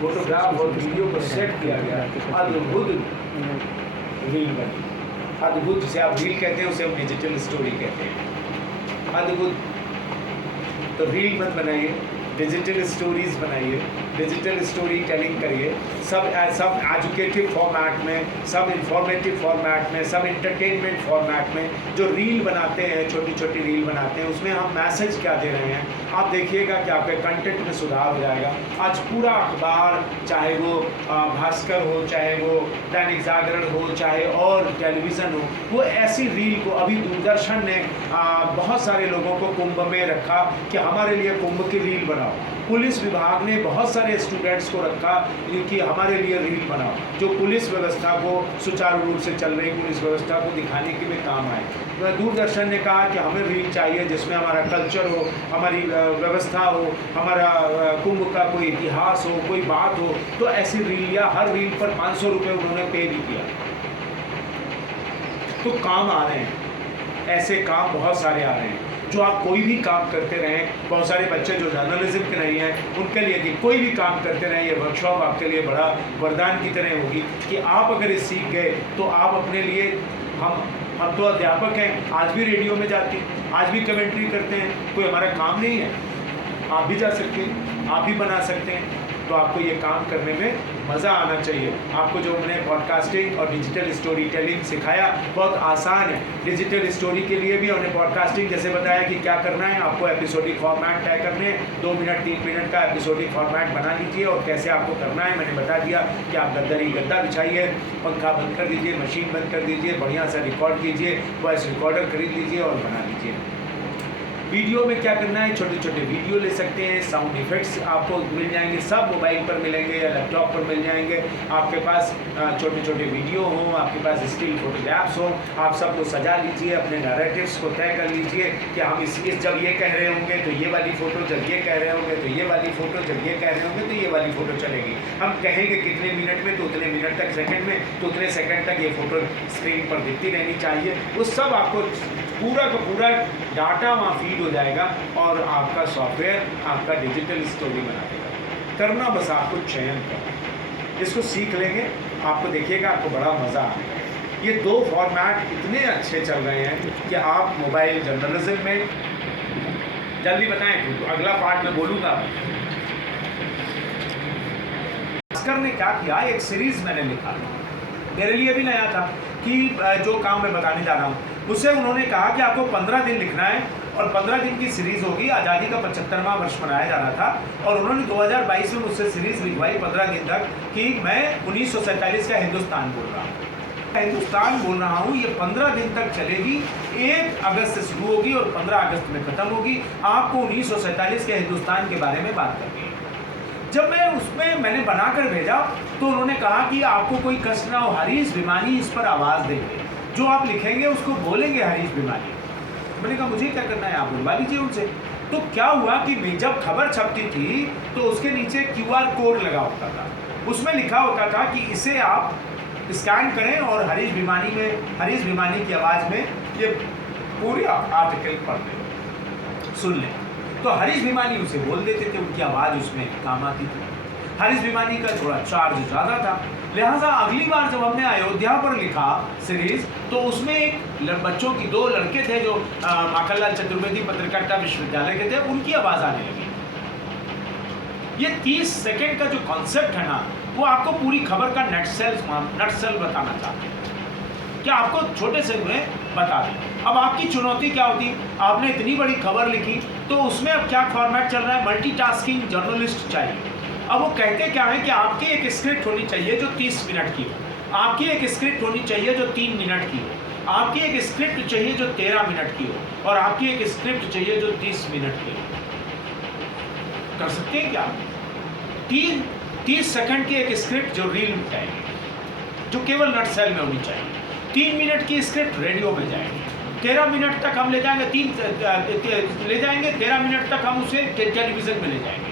फोटोग्राफ और वीडियो को सेट किया गया, अद्भुत रील बनी। अद्भुत, जिसे आप रील कहते हैं उसे हम डिजिटल स्टोरी कहते हैं। अद्भुत। तो रील मत बनाइए, डिजिटल स्टोरीज बनाइए, डिजिटल स्टोरी टेलिंग करिए, सब एजुकेटिव फॉर्मेट में, सब इंफॉर्मेटिव फॉर्मेट में, सब एंटरटेनमेंट फॉर्मेट में। जो रील बनाते हैं, छोटी छोटी रील बनाते हैं, उसमें हम मैसेज क्या दे रहे हैं, आप देखिएगा कि आपके कंटेंट में सुधार हो जाएगा। आज पूरा अखबार, चाहे वो भास्कर हो, चाहे वो दैनिक जागरण हो, चाहे और टेलीविज़न हो, वो ऐसी रील को, अभी दूरदर्शन ने बहुत सारे लोगों को कुंभ में रखा कि हमारे लिए कुंभ की रील बनाओ। पुलिस विभाग ने बहुत सारे स्टूडेंट्स को रखा कि हमारे लिए रील बनाओ, जो पुलिस व्यवस्था को सुचारू रूप से चल रही पुलिस व्यवस्था को दिखाने के लिए काम आए। तो दूरदर्शन ने कहा कि हमें रील चाहिए जिसमें हमारा कल्चर हो, हमारी व्यवस्था हो, हमारा कुंभ का कोई इतिहास हो, कोई बात हो। तो ऐसी रील, या हर रील पर 500 रुपये उन्होंने पे भी किया। तो काम आ रहे हैं, ऐसे काम बहुत सारे आ रहे हैं। जो आप कोई भी काम करते रहें, बहुत सारे बच्चे जो जर्नलिज्म के नहीं हैं उनके लिए कि कोई भी काम करते रहें, ये वर्कशॉप आपके लिए बड़ा वरदान की तरह होगी कि आप अगर ये सीख गए तो आप अपने लिए, हम तो अध्यापक हैं, आज भी रेडियो में जाते हैं, आज भी कमेंट्री करते हैं, कोई हमारा काम नहीं है। आप भी जा सकते हैं, आप भी बना सकते हैं। तो आपको ये काम करने में मज़ा आना चाहिए। आपको जो हमने पॉडकास्टिंग और डिजिटल स्टोरी टेलिंग सिखाया बहुत आसान है। डिजिटल स्टोरी के लिए भी हमने पॉडकास्टिंग जैसे बताया कि क्या करना है, आपको एपिसोडिक फॉर्मेट तय करने हैं, 2 मिनट 3 मिनट का एपिसोडिक फॉर्मेट बना लीजिए, और कैसे आपको करना है मैंने बता दिया कि आप गद्दा बिछाइए, पंखा बंद कर दीजिए, मशीन बंद कर दीजिए, बढ़िया सा रिकॉर्ड कीजिए, वॉइस रिकॉर्डर खरीद लीजिए और बना लीजिए। वीडियो में क्या करना है, छोटे छोटे वीडियो ले सकते हैं, साउंड इफेक्ट्स आपको मिल जाएंगे, सब मोबाइल पर मिलेंगे या लैपटॉप पर मिल जाएंगे। आपके पास छोटे छोटे वीडियो हों, आपके पास स्टिल फोटोग्राफ्स हों, आप सबको सजा लीजिए, अपने नैरेटिव्स को तय कर लीजिए कि हम इस जब ये कह रहे होंगे तो ये वाली फ़ोटो, जब ये कह रहे होंगे तो ये वाली फ़ोटो, जब ये कह रहे होंगे तो ये वाली फ़ोटो चलेगी। हम कहेंगे कितने मिनट में, तो उतने मिनट तक, सेकंड में तो उतने सेकंड तक ये फ़ोटो स्क्रीन पर दिखती रहनी चाहिए। वो सब आपको पूरा का पूरा डाटा वहाँ फीड हो जाएगा, और आपका सॉफ्टवेयर आपका डिजिटल स्टोरी बना देगा। करना बस आपको चयन करना, इसको सीख लेंगे, आपको देखिएगा आपको बड़ा मज़ा आएगा। ये 2 फॉर्मेट इतने अच्छे चल रहे हैं कि आप मोबाइल जर्नलिज्म में, जल्दी बताएं तो अगला पार्ट में बोलूँगा। भास्कर ने क्या किया, एक सीरीज़ मैंने लिखा, मेरे लिए भी नया था कि जो काम मैं बताने जा रहा हूँ उससे उन्होंने कहा कि आपको 15 दिन लिखना है, और 15 दिन की सीरीज़ होगी। आज़ादी का 75वां वर्ष मनाया जा रहा था, और उन्होंने 2022 में मुझसे सीरीज़ लिखवाई 15 दिन तक कि मैं 1947 का हिंदुस्तान बोल रहा हूँ। हिंदुस्तान बोल रहा हूँ, ये 15 दिन तक चलेगी, 1 अगस्त से शुरू होगी और 15 अगस्त में ख़त्म होगी। आपको 1947 के हिंदुस्तान के बारे में बात करनी है। जब मैं उसमें मैंने बनाकर भेजा तो उन्होंने कहा कि आपको कोई कष्ट ना हो, हरीश भिमानी इस पर आवाज़ देंगे, जो आप लिखेंगे उसको बोलेंगे हरीश भिमानी। मैंने कहा मुझे क्या करना है, आप बुलवा लीजिए उनसे। तो क्या हुआ कि जब खबर छपती थी तो उसके नीचे QR कोड लगा होता था, उसमें लिखा होता था कि इसे आप स्कैन करें और हरीश भिमानी की आवाज़ में ये पूरी आर्टिकल पढ़ लें। सुन लें। तो हरीश भिमानी उसे बोल देते थे, उनकी आवाज़ उसमें काम आती थी। हरीश भिमानी का थोड़ा चार्ज ज़्यादा था, लिहाजा अगली बार जब हमने अयोध्या पर लिखा सीरीज, तो उसमें एक बच्चों की 2 लड़के थे जो माखनलाल चतुर्वेदी पत्रकारिता विश्वविद्यालय के थे, उनकी आवाज़ आने लगी। ये 30 सेकेंड का जो कॉन्सेप्ट है ना, वो आपको पूरी खबर का नटसेल बताना चाहते हैं कि आपको छोटे से में बता दें। अब आपकी चुनौती क्या होती, आपने इतनी बड़ी खबर लिखी, तो उसमें अब क्या फॉर्मेट चल रहा है, मल्टीटास्किंग जर्नलिस्ट चाहिए। अब वो कहते क्या है कि आपकी एक स्क्रिप्ट होनी चाहिए जो 30 मिनट की हो, आपकी एक स्क्रिप्ट होनी चाहिए जो 3 मिनट की हो, आपकी एक स्क्रिप्ट चाहिए जो 13 मिनट की हो, और आपकी एक स्क्रिप्ट चाहिए जो 30 मिनट की हो। कर सकते हैं क्या? 30 सेकंड की एक स्क्रिप्ट जो रील में जाएगी, जो केवल नटसेल में होनी चाहिए। 3 मिनट की स्क्रिप्ट रेडियो में जाएगी, 13 मिनट तक हम ले जाएंगे, 13 मिनट तक हम उसे टेलीविजन में ले जाएंगे,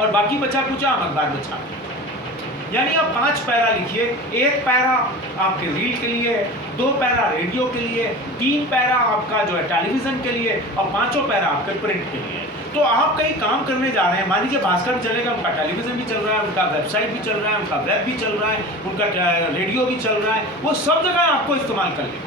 और बाकी बचा कुचा हम अखबार में छापेंगे। यानी आप 5 पैरा लिखिए, 1 पैरा आपके रील के लिए, 2 पैरा रेडियो के लिए, 3 पैरा आपका जो है टेलीविजन के लिए, और 5 पैरा आपके प्रिंट के लिए। तो आप कहीं काम करने जा रहे हैं, मान लीजिए भास्कर भी चलेगा, उनका टेलीविजन भी चल रहा है, उनका वेबसाइट भी चल रहा है, उनका वेब भी चल रहा है, उनका रेडियो भी चल रहा है, वो सब जगह आपको इस्तेमाल कर लेंगे।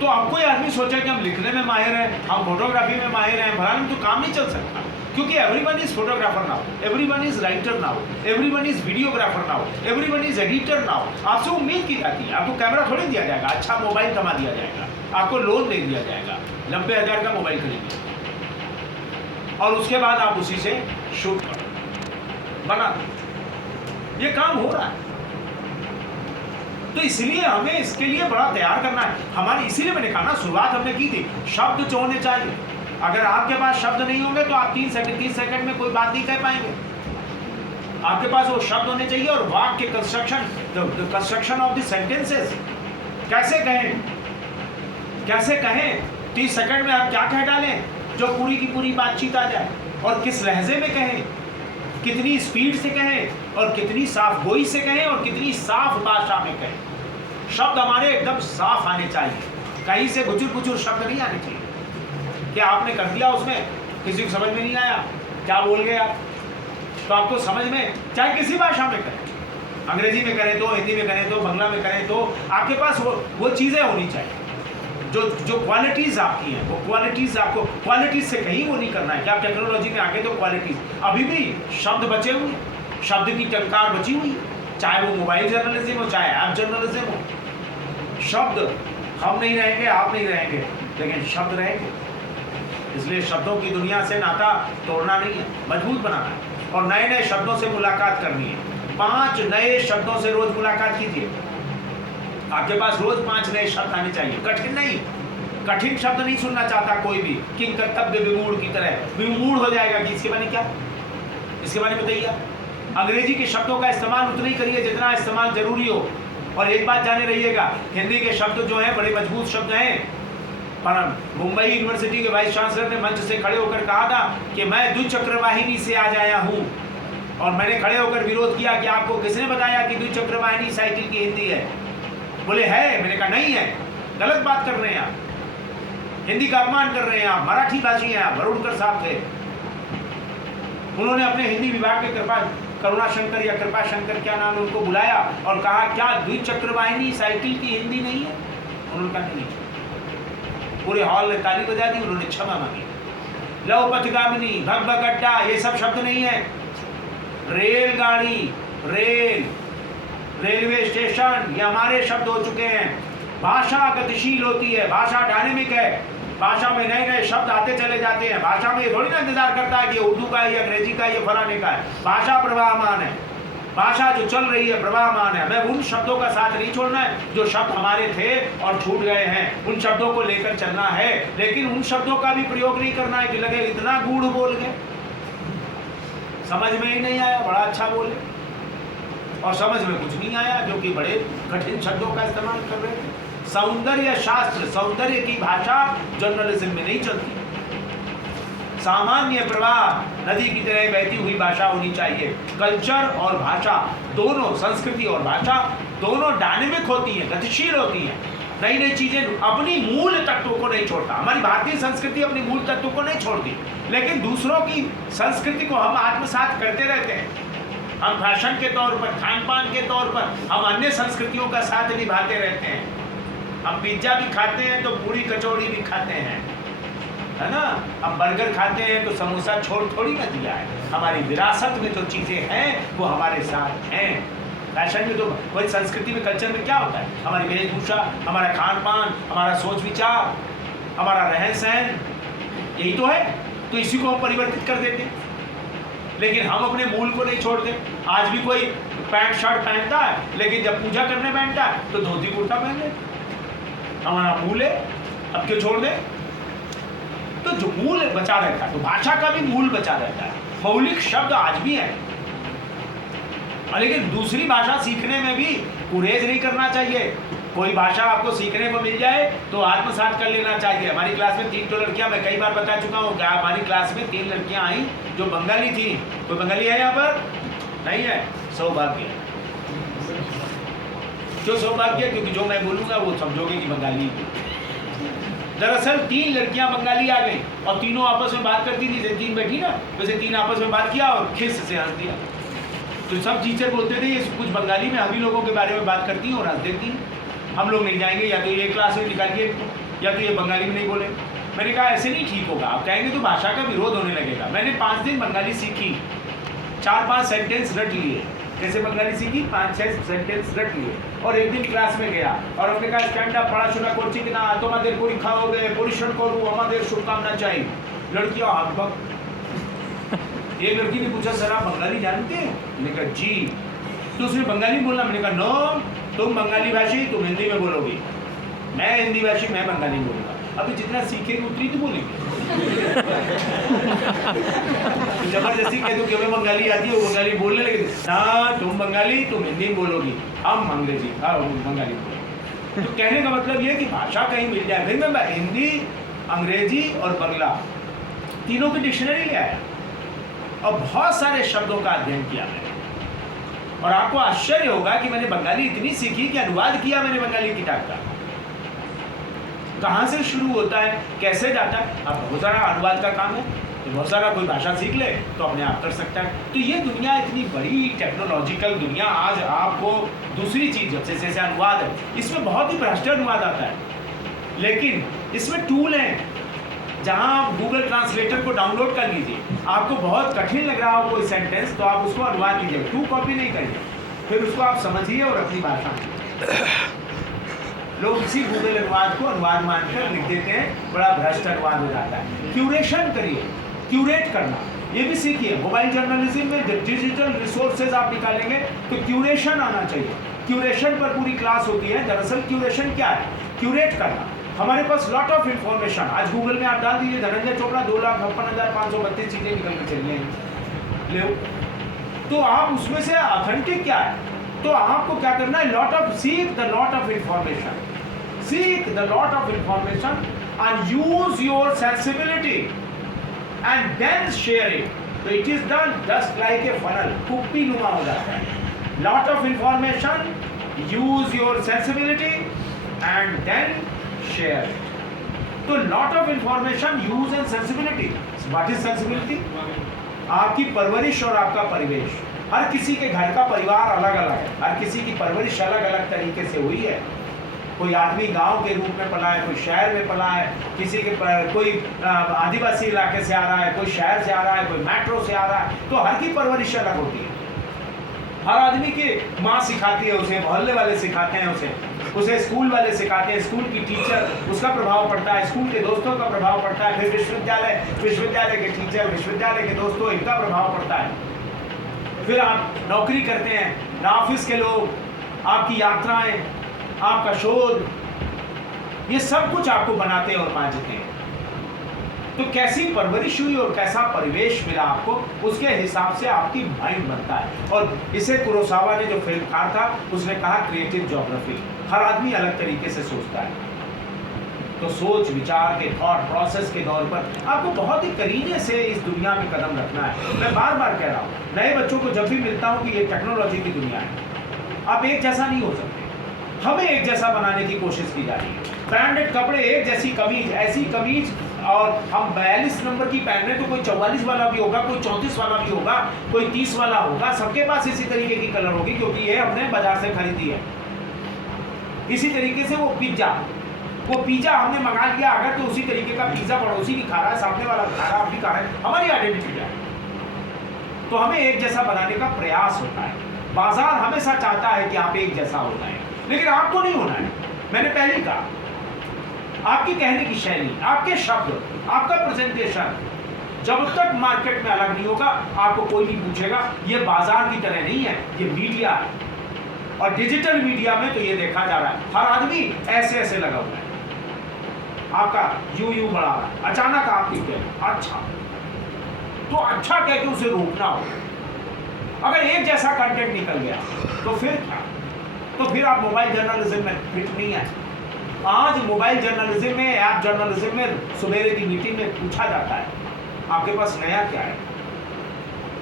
तो अब कोई आदमी सोचे कि हम लिखने में माहिर हैं, हम फोटोग्राफी में माहिर हैं, भला तो काम नहीं चल सकता, क्योंकि everyone is photographer now, everyone is writer now, everyone is videographer now, everyone is editor now. आपसे उम्मीद की जाती है, आपको कैमरा थोड़ी दिया जाएगा, अच्छा मोबाइल थमा दिया जाएगा, आपको लोन दे दिया जाएगा, 90,000 का मोबाइल खरीदिए और उसके बाद आप उसी से शूट करो, बना दो। ये काम हो रहा है। तो इसलिए हमें इसके लिए बड़ा तैयार करना है हमारी। इसीलिए मैंने कहा ना, शुरुआत हमने की थी, शब्द जो होने चाहिए। अगर आपके पास शब्द नहीं होंगे तो आप 30 सेकंड में कोई बात नहीं कह पाएंगे। आपके पास वो शब्द होने चाहिए, और वाक्य construction, the construction of the sentences, कैसे कहें 30 सेकंड में आप क्या कह डालें जो पूरी की पूरी बातचीत आ जाए, और किस लहजे में कहें, कितनी स्पीड से कहें, और कितनी साफ गोई से कहें, और कितनी साफ भाषा में कहें। शब्द हमारे एकदम साफ आने चाहिए, कहीं से गुचुर शब्द नहीं आने चाहिए। क्या आपने कर दिया, उसमें किसी को समझ में नहीं आया, क्या बोल गए आप, तो आपको समझ में, चाहे किसी भाषा में करें, अंग्रेजी में करें तो, हिंदी में करें तो, बांग्ला में करें तो, आपके पास वो चीज़ें होनी चाहिए जो क्वालिटीज़ आपकी हैं। वो क्वालिटीज़ आपको, क्वालिटीज़ से कहीं वो नहीं करना है कि आप टेक्नोलॉजी में आगे, तो क्वालिटीज़ अभी भी शब्द बचे हुए, शब्द की टंकार बची हुई, चाहे वो मोबाइल जर्नलिज्म हो, चाहे ऐप जर्नलिज्म हो। शब्द, हम नहीं रहेंगे, आप नहीं रहेंगे, लेकिन शब्द रहेंगे। इसलिए शब्दों की दुनिया से नाता तोड़ना नहीं है, मजबूत बनाना है, और नए नए शब्दों से मुलाकात करनी है। 5 नए शब्दों से रोज मुलाकात कीजिए। आपके पास रोज 5 नए शब्द आने चाहिए, कठिन नहीं, कठिन शब्द नहीं सुनना चाहता कोई भी, किंग कर्तव्य विमूढ़ की तरह विमूढ़ हो जाएगा कि इसके बारे क्या, इसके बारे में बताइए। अंग्रेजी के शब्दों का इस्तेमाल उतना ही करिए जितना इस्तेमाल जरूरी हो। और एक बात जाने रहिएगा, हिंदी के शब्द जो हैं बड़े मजबूत शब्द हैं, पर मुंबई यूनिवर्सिटी के वाइस चांसलर ने मंच से खड़े होकर कहा था कि मैं द्विचक्र वाहिनी से आज आया हूँ, और मैंने खड़े होकर विरोध किया कि आपको किसने बताया कि द्विचक्र वाहिनी साइकिल की हिंदी है। बोले है, मैंने कहा नहीं है, गलत बात कर रहे हैं आप, हिंदी का अपमान कर रहे हैं आप, मराठी भाषी हैं आप। वरुणकर साहब थे, उन्होंने अपने हिंदी विभाग के करुणाशंकर या कृपा शंकर क्या नाम, उनको बुलाया और कहा क्या द्विचक्र वाहिनी साइकिल की हिंदी नहीं है? उन्होंने कहा नहीं। पूरे हॉल ने ताली बजा दी, उन्होंने क्षमा मांगी। लव पथगामिनी, भग अड्डा, ये सब शब्द नहीं है। रेलगाड़ी, रेलवे स्टेशन, ये हमारे शब्द हो चुके हैं। भाषा गतिशील होती है, भाषा डायनेमिक है, भाषा में नए नए शब्द आते चले जाते हैं। भाषा में ये थोड़ी ना इंतजार करता है कि उर्दू का है, अंग्रेजी का है, ये फलाने का है। भाषा प्रवाहमान है, भाषा जो चल रही है प्रवाहमान है। मैं उन शब्दों का साथ नहीं छोड़ना है जो शब्द हमारे थे और छूट गए हैं, उन शब्दों को लेकर चलना है, लेकिन उन शब्दों का भी प्रयोग नहीं करना है कि लगे इतना गूढ़ बोल गए, समझ में ही नहीं आया, बड़ा अच्छा बोले, और समझ में कुछ नहीं आया, जो कि बड़े कठिन शब्दों का इस्तेमाल कर रहे थे। सौंदर्य शास्त्र, सौंदर्य की भाषा जर्नलिज्म में नहीं चलती। सामान्य प्रवाह नदी की तरह बहती हुई भाषा होनी चाहिए। कल्चर और भाषा दोनों, संस्कृति और भाषा दोनों डायनेमिक होती हैं, गतिशील होती हैं। नई नई चीजें, अपनी मूल तत्वों को नहीं छोड़ता। हमारी भारतीय संस्कृति अपनी मूल तत्वों को नहीं छोड़ती, लेकिन दूसरों की संस्कृति को हम आत्मसात करते रहते हैं। हम फैशन के तौर पर, खान पान के तौर पर हम अन्य संस्कृतियों का साथ निभाते रहते हैं। हम पिज्जा भी खाते हैं तो पूरी कचौड़ी भी खाते हैं, है ना। हम बर्गर खाते हैं तो समोसा छोड़ थोड़ी ना दिया है। हमारी विरासत में जो चीजें हैं वो हमारे साथ हैं। फैशन में तो वही, संस्कृति में, कल्चर में क्या होता है? हमारी वेशभूषा, हमारा खान पान, हमारा सोच विचार, हमारा रहन सहन, यही तो है। तो इसी को हम परिवर्तित कर देते हैं, लेकिन हम अपने मूल को नहीं छोड़ते। आज भी कोई पैंट शर्ट पहनता है, लेकिन जब पूजा करने बैठता है तो धोती कुर्ता पहन लेता। हमारा मूल है, अब क्यों छोड़ दें? तो जो मूल बचा रहता है, तो भाषा का भी मूल बचा रहता है। मौलिक शब्द आज भी है, लेकिन दूसरी भाषा सीखने में भी गुरेज नहीं करना चाहिए। कोई भाषा आपको सीखने को मिल जाए तो आत्मसात कर लेना चाहिए। हमारी क्लास में 3 लड़कियां, मैं कई बार बता चुका हूँ, क्या हमारी क्लास में 3 लड़कियां आई जो बंगाली थी। कोई बंगाली है यहाँ पर? नहीं है, सौभाग्य। क्यों सौभाग्य? क्योंकि जो मैं बोलूँगा वो समझोगे कि बंगाली। दरअसल 3 लड़कियां बंगाली आ गई और तीनों आपस में बात करती थी। 3 बैठी ना, वैसे 3 आपस में बात किया और खिस से हंस दिया। तो सब टीचर बोलते थे ये कुछ बंगाली में हम ही लोगों के बारे में बात करती हैं और हंस देती हैं। हम लोग नहीं जाएंगे, या तो ये क्लास में निकालिए, या तो ये बंगाली में नहीं बोले। मैंने कहा ऐसे नहीं ठीक होगा, आप कहेंगे तो भाषा का विरोध होने लगेगा। मैंने 5 दिन बंगाली सीखी, 4-5 सेंटेंस रट लिए। कैसे बंगाली सीखी? 5-6 सेंटेंस रट लिए। और एक दिन क्लास में गया और अपने कहा स्टैंड अप पढ़ाशোना করছি কিনা, তোমাদের পরীক্ষা হবে, পরিশ্রম করো, আমাদের शुभकामना चाहिए। लड़कियां हाथ पक। एक लड़की ने पूछा सर आप बंगाली जानते हैं? मैंने कहा जी। तो उसने बंगाली बोला। मैंने कहा नो, तुम बंगाली भाषी, तुम हिंदी में बोलोगी। मैं हिंदी भाषी, मैं बंगाली बोलूँगा। अभी जितना सीखेगी उतनी तो बोलेंगे। जबरदस्ती कह दो कि हमें बंगाली आती है, वो बंगाली बोलने लगे। ना, तुम बंगाली, तुम हिंदी में बोलोगी, हम अंग्रेजी, हाँ बंगाली बोलोगे। तो कहने का मतलब ये कि भाषा कहीं मिल जाए। फिर मैं हिंदी, अंग्रेजी और बंगला तीनों की डिक्शनरी ले आया और बहुत सारे शब्दों का अध्ययन किया मैंने। और आपको आश्चर्य होगा कि मैंने बंगाली इतनी सीखी कि अनुवाद किया मैंने बंगाली किताब का। कहाँ से शुरू होता है, कैसे जाता है, अब बहुत सारा अनुवाद का काम है। तो बहुत सारा कोई भाषा सीख ले तो अपने आप कर सकता है। तो ये दुनिया इतनी बड़ी टेक्नोलॉजिकल दुनिया, आज आपको दूसरी चीज़ जैसे अनुवाद है, इसमें बहुत ही भ्रष्ट अनुवाद आता है, लेकिन इसमें टूल हैं। जहाँ आप गूगल ट्रांसलेटर को डाउनलोड कर लीजिए, आपको बहुत कठिन लग रहा हो कोई सेंटेंस तो आप उसको अनुवाद कीजिए, 2 कॉपी नहीं करिए, फिर उसको आप समझिए और अपनी भाषा में। लोग इसी गूगल अनुवाद को अनुवाद मानकर लिख देते हैं, बड़ा भ्रष्ट अनुवाद हो जाता है। क्यूरेशन करिए, क्यूरेट करना ये भी सीखिए। मोबाइल जर्नलिज्म में जब डिजिटल रिसोर्सेज आप निकालेंगे तो क्यूरेशन आना चाहिए। क्यूरेशन पर पूरी क्लास होती है। दरअसल क्यूरेशन क्या है? क्यूरेट करना। हमारे पास लॉट ऑफ इंफॉर्मेशन, आज गूगल में आप डाल दीजिए धनंजय चोपड़ा 2,56,532 चीजें निकल कर चली आएंगी, ले। तो आप उसमें से ऑथेंटिक क्या है, तो आपको क्या करना है? Lot of seek the lot of information, seek the lot of information and use your sensibility and then share it. तो it is done just like a funnel, कुप्पी नुमा हो जाता है। Lot of information, use your sensibility and then share. तो lot of information, use and sensibility. What is sensibility? आपकी परवरिश और आपका परिवेश। हर किसी के घर का परिवार अलग अलग है, हर किसी की परवरिश अलग अलग तरीके से हुई है। कोई आदमी गांव के रूप में पला है, कोई शहर में पला है, किसी के कोई आदिवासी इलाके से आ रहा है, कोई शहर से आ रहा है, कोई मेट्रो से आ रहा है। तो हर की परवरिश अलग होती है। हर आदमी की माँ सिखाती है उसे, मोहल्ले वाले सिखाते हैं उसे स्कूल वाले सिखाते हैं, स्कूल की टीचर, उसका प्रभाव पड़ता है, स्कूल के दोस्तों का प्रभाव पड़ता है, फिर विश्वविद्यालय के टीचर, विश्वविद्यालय के दोस्तों, इनका प्रभाव पड़ता है। फिर आप नौकरी करते हैं, ऑफिस के लोग, आपकी यात्राएं, आपका शोध, ये सब कुछ आपको बनाते हैं और बांटते हैं। तो कैसी परवरिश हुई और कैसा परिवेश मिला आपको, उसके हिसाब से आपकी माइंड बनता है। और इसे कुरोसावा ने जो फिल्मकार था उसने कहा क्रिएटिव ज्योग्राफी। हर आदमी अलग तरीके से सोचता है। तो सोच विचार के थॉट प्रोसेस के दौर पर आपको बहुत ही करीने से इस दुनिया में कदम रखना है। मैं बार बार कह रहा हूँ, नए बच्चों को जब भी मिलता हूँ कि ये टेक्नोलॉजी की दुनिया है, आप एक जैसा नहीं हो सकते। हमें एक जैसा बनाने की कोशिश की जा रही है। ब्रांडेड कपड़े, एक जैसी कमीज, ऐसी कमीज, और हम 42 नंबर की पहन रहे तो कोई 44 वाला भी होगा, कोई 34 वाला भी होगा, कोई 30 वाला होगा, सबके पास इसी तरीके की कलर होगी, क्योंकि ये हमने बाजार से खरीदी है। इसी तरीके से वो पिज्जा हमने मंगा लिया अगर, तो उसी तरीके का पिज्जा पड़ोसी भी खा रहा है, सामने वाला खा रहा है, आप भी खा रहे हैं, हमारी आइडेंटिटी क्या है? तो हमें एक जैसा बनाने का प्रयास होता है। बाजार हमेशा चाहता है कि आप एक जैसा हो जाए, लेकिन आपको नहीं होना है। मैंने पहले ही कहा, आपकी कहने की शैली, आपके शब्द, आपका प्रेजेंटेशन जब तक मार्केट में अलग नहीं होगा, आपको कोई नहीं पूछेगा। ये बाजार की तरह नहीं है, ये मीडिया है, और डिजिटल मीडिया में तो ये देखा जा रहा है, हर आदमी ऐसे ऐसे लगा हुआ है, आपका यूं बढ़ा रहा है, अचानक आप ठीक है अच्छा, तो अच्छा कह के उसे रोकना हो। अगर एक जैसा कंटेंट निकल गया तो फिर क्या? तो फिर आप मोबाइल जर्नलिज्म में फिट नहीं है। आज मोबाइल जर्नलिज्म में, ऐप जर्नलिज्म में सवेरे की मीटिंग में पूछा जाता है, आपके पास नया क्या है,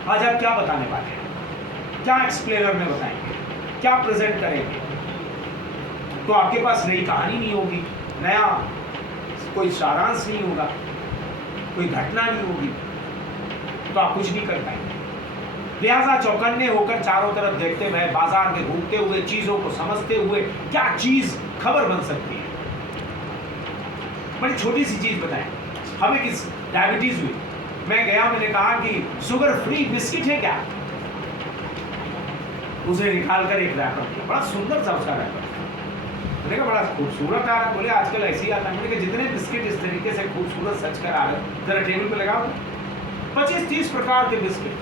आज आप क्या बताने वाले हैं, क्या एक्सप्लेनर में बताएंगे, क्या प्रेजेंट करेंगे? तो आपके पास नई कहानी नहीं होगी, नया कोई सारांश नहीं होगा, कोई घटना नहीं होगी, तो आप कुछ नहीं कर पाएंगे। लिहाजा चौकन्ने होकर चारों तरफ देखते हुए, बाजार में घूमते हुए, चीजों को समझते हुए, क्या चीज खबर बन सकती है। बड़ी छोटी सी चीज बताएं, हमें किस डायबिटीज हुई, मैं गया, मैंने कहा कि शुगर फ्री बिस्किट है क्या? उसे निकाल कर एक रैपर किया, बड़ा सुंदर सा उसका रैपर, मैंने कहा बड़ा खूबसूरत आ रहा है। बोले आजकल ऐसे ही आता है। मैंने कहा जितने बिस्किट इस तरीके से खूबसूरत सच कर आ रहे, जरा टेबल पे लगाओ, 25-30 प्रकार के बिस्किट,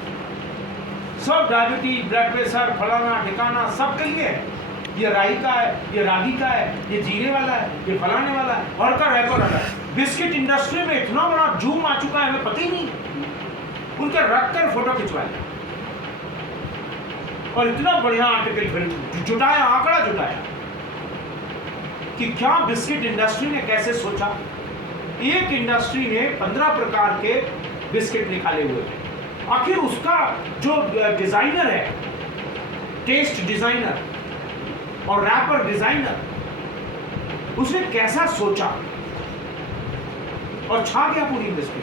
सब डायबिटीज, ब्लड प्रेशर, फलाना ठिकाना, सब के लिए है। ये राई का है, ये रागी का है, ये जीरे वाला है, ये फलाने वाला है, और का रैपर अलग है। बिस्किट इंडस्ट्री में इतना बड़ा जूम आ चुका है, हमें पता ही नहीं, उनके रख कर फोटो खिंचवाया और इतना बढ़िया आर्टिकल फिर जुटाया, आंकड़ा जुटाया कि क्या बिस्किट इंडस्ट्री ने कैसे सोचा। एक इंडस्ट्री ने 15 प्रकार के बिस्किट निकाले हुए थे, आखिर उसका जो डिजाइनर है, टेस्ट डिजाइनर और रैपर डिजाइनर, उसने कैसा सोचा और छा गया पूरी इंडस्ट्री।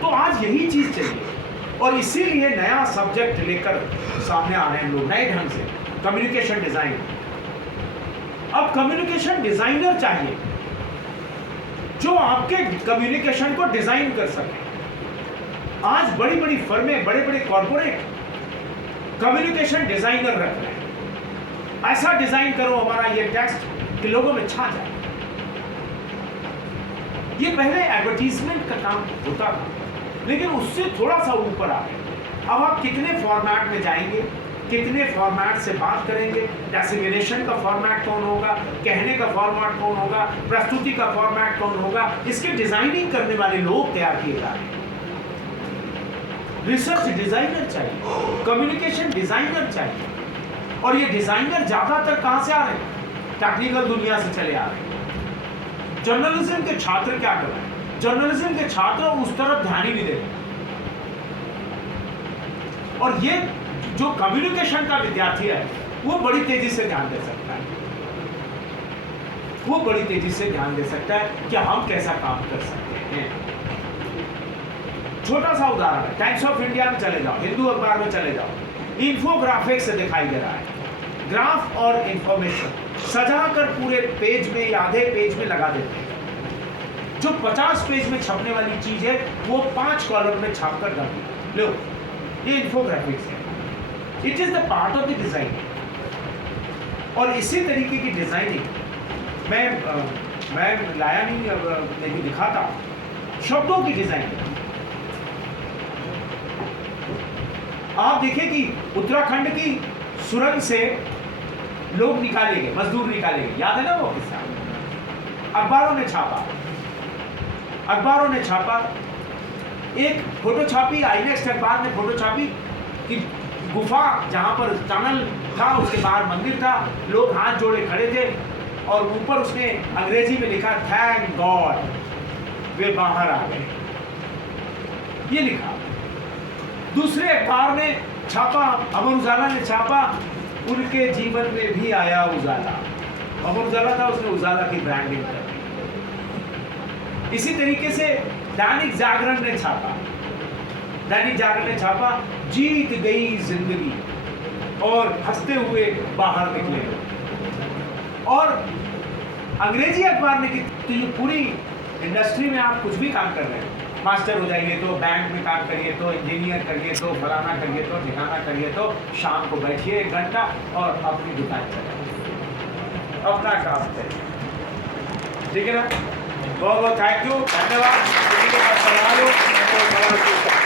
तो आज यही चीज चाहिए, और इसीलिए नया सब्जेक्ट लेकर सामने आ रहे हैं लोग नए ढंग से, कम्युनिकेशन डिजाइन। अब कम्युनिकेशन डिजाइनर चाहिए जो आपके कम्युनिकेशन को डिजाइन कर सके। आज बड़ी बड़ी फर्में, बड़े बड़े कॉर्पोरेट कम्युनिकेशन डिजाइनर रख रहे हैं। ऐसा डिजाइन करो हमारा ये टेक्स्ट कि लोगों में छा जाए। ये पहले एडवर्टीजमेंट का काम होता था, लेकिन उससे थोड़ा सा ऊपर आ गए। अब आप कितने फॉर्मेट में जाएंगे, कितने फॉर्मेट से बात करेंगे, डेसिग्नेशन का फॉर्मेट कौन होगा, कहने का फॉर्मेट कौन होगा, प्रस्तुति का फॉर्मेट कौन होगा, इसके डिजाइनिंग करने वाले लोग तैयार किए जा रहे हैं। रिसर्च डिजाइनर चाहिए, कम्युनिकेशन डिजाइनर चाहिए, और ये डिजाइनर ज्यादातर कहां से आ रहे हैं? टेक्निकल दुनिया से चले आ रहे हैं। जर्नलिज्म के छात्र क्या कर रहे हैं? जर्नलिज्म के छात्र उस तरफ ध्यान ही नहीं दे रहे। और ये जो कम्युनिकेशन का विद्यार्थी है, वो बड़ी तेजी से ध्यान दे सकता है, वो बड़ी तेजी से ध्यान दे सकता है कि हम कैसा काम कर सकते हैं। छोटा सा उदाहरण है, टाइम्स ऑफ इंडिया में चले जाओ, हिंदू अखबार में चले जाओ, इन्फोग्राफिक्स से दिखाई दे रहा है, ग्राफ और इंफॉर्मेशन सजाकर पूरे पेज में या आधे पेज में लगा देते हैं। जो 50 पेज में छपने वाली चीज है, वो 5 कॉलम में छाप कर डाल लो, ये इन्फोग्राफिक्स है। It is the part of the design. और इसी तरीके की डिजाइनिंग मैं लाया नहीं, लेकिन दिखाता शब्दों की डिजाइनिंग। आप देखिए कि उत्तराखंड की सुरंग से लोग निकाले गए, मजदूर निकाले गए, याद है ना वो किस्सा? अखबारों ने छापा, एक फोटो छापी, आईनेक्स अखबार ने फोटो छापी कि गुफा जहां पर टनल था, उसके बाहर मंदिर था, लोग हाथ जोड़े खड़े थे, और ऊपर उसने अंग्रेजी में लिखा थैंक गॉड वे बाहर आ गए, ये लिखा। दूसरे अखबार ने छापा, अमर उजाला ने छापा उनके जीवन में भी आया उजाला। अमर उजाला था, उसने उजाला की ब्रांडिंग कर दी। इसी तरीके से दैनिक जागरण ने छापा, दैनिक जागरण ने छापा, जीत गई जिंदगी, और हंसते हुए बाहर निकले लोग। और अंग्रेजी अखबार ने की, तो ये पूरी इंडस्ट्री में आप कुछ भी काम कर रहे हैं, मास्टर हो जाइए तो, बैंक में काम करिए तो, इंजीनियर करिए तो, फलाना करिए तो, ठिकाना करिए तो, शाम को बैठिए 1 घंटा और अपनी दुकान चलाइए, अपना काम करिए। ठीक है ना? बहुत बहुत थैंक यू, धन्यवाद। किसी के पास सवाल हो तो सवाल पूछ सकते हैं।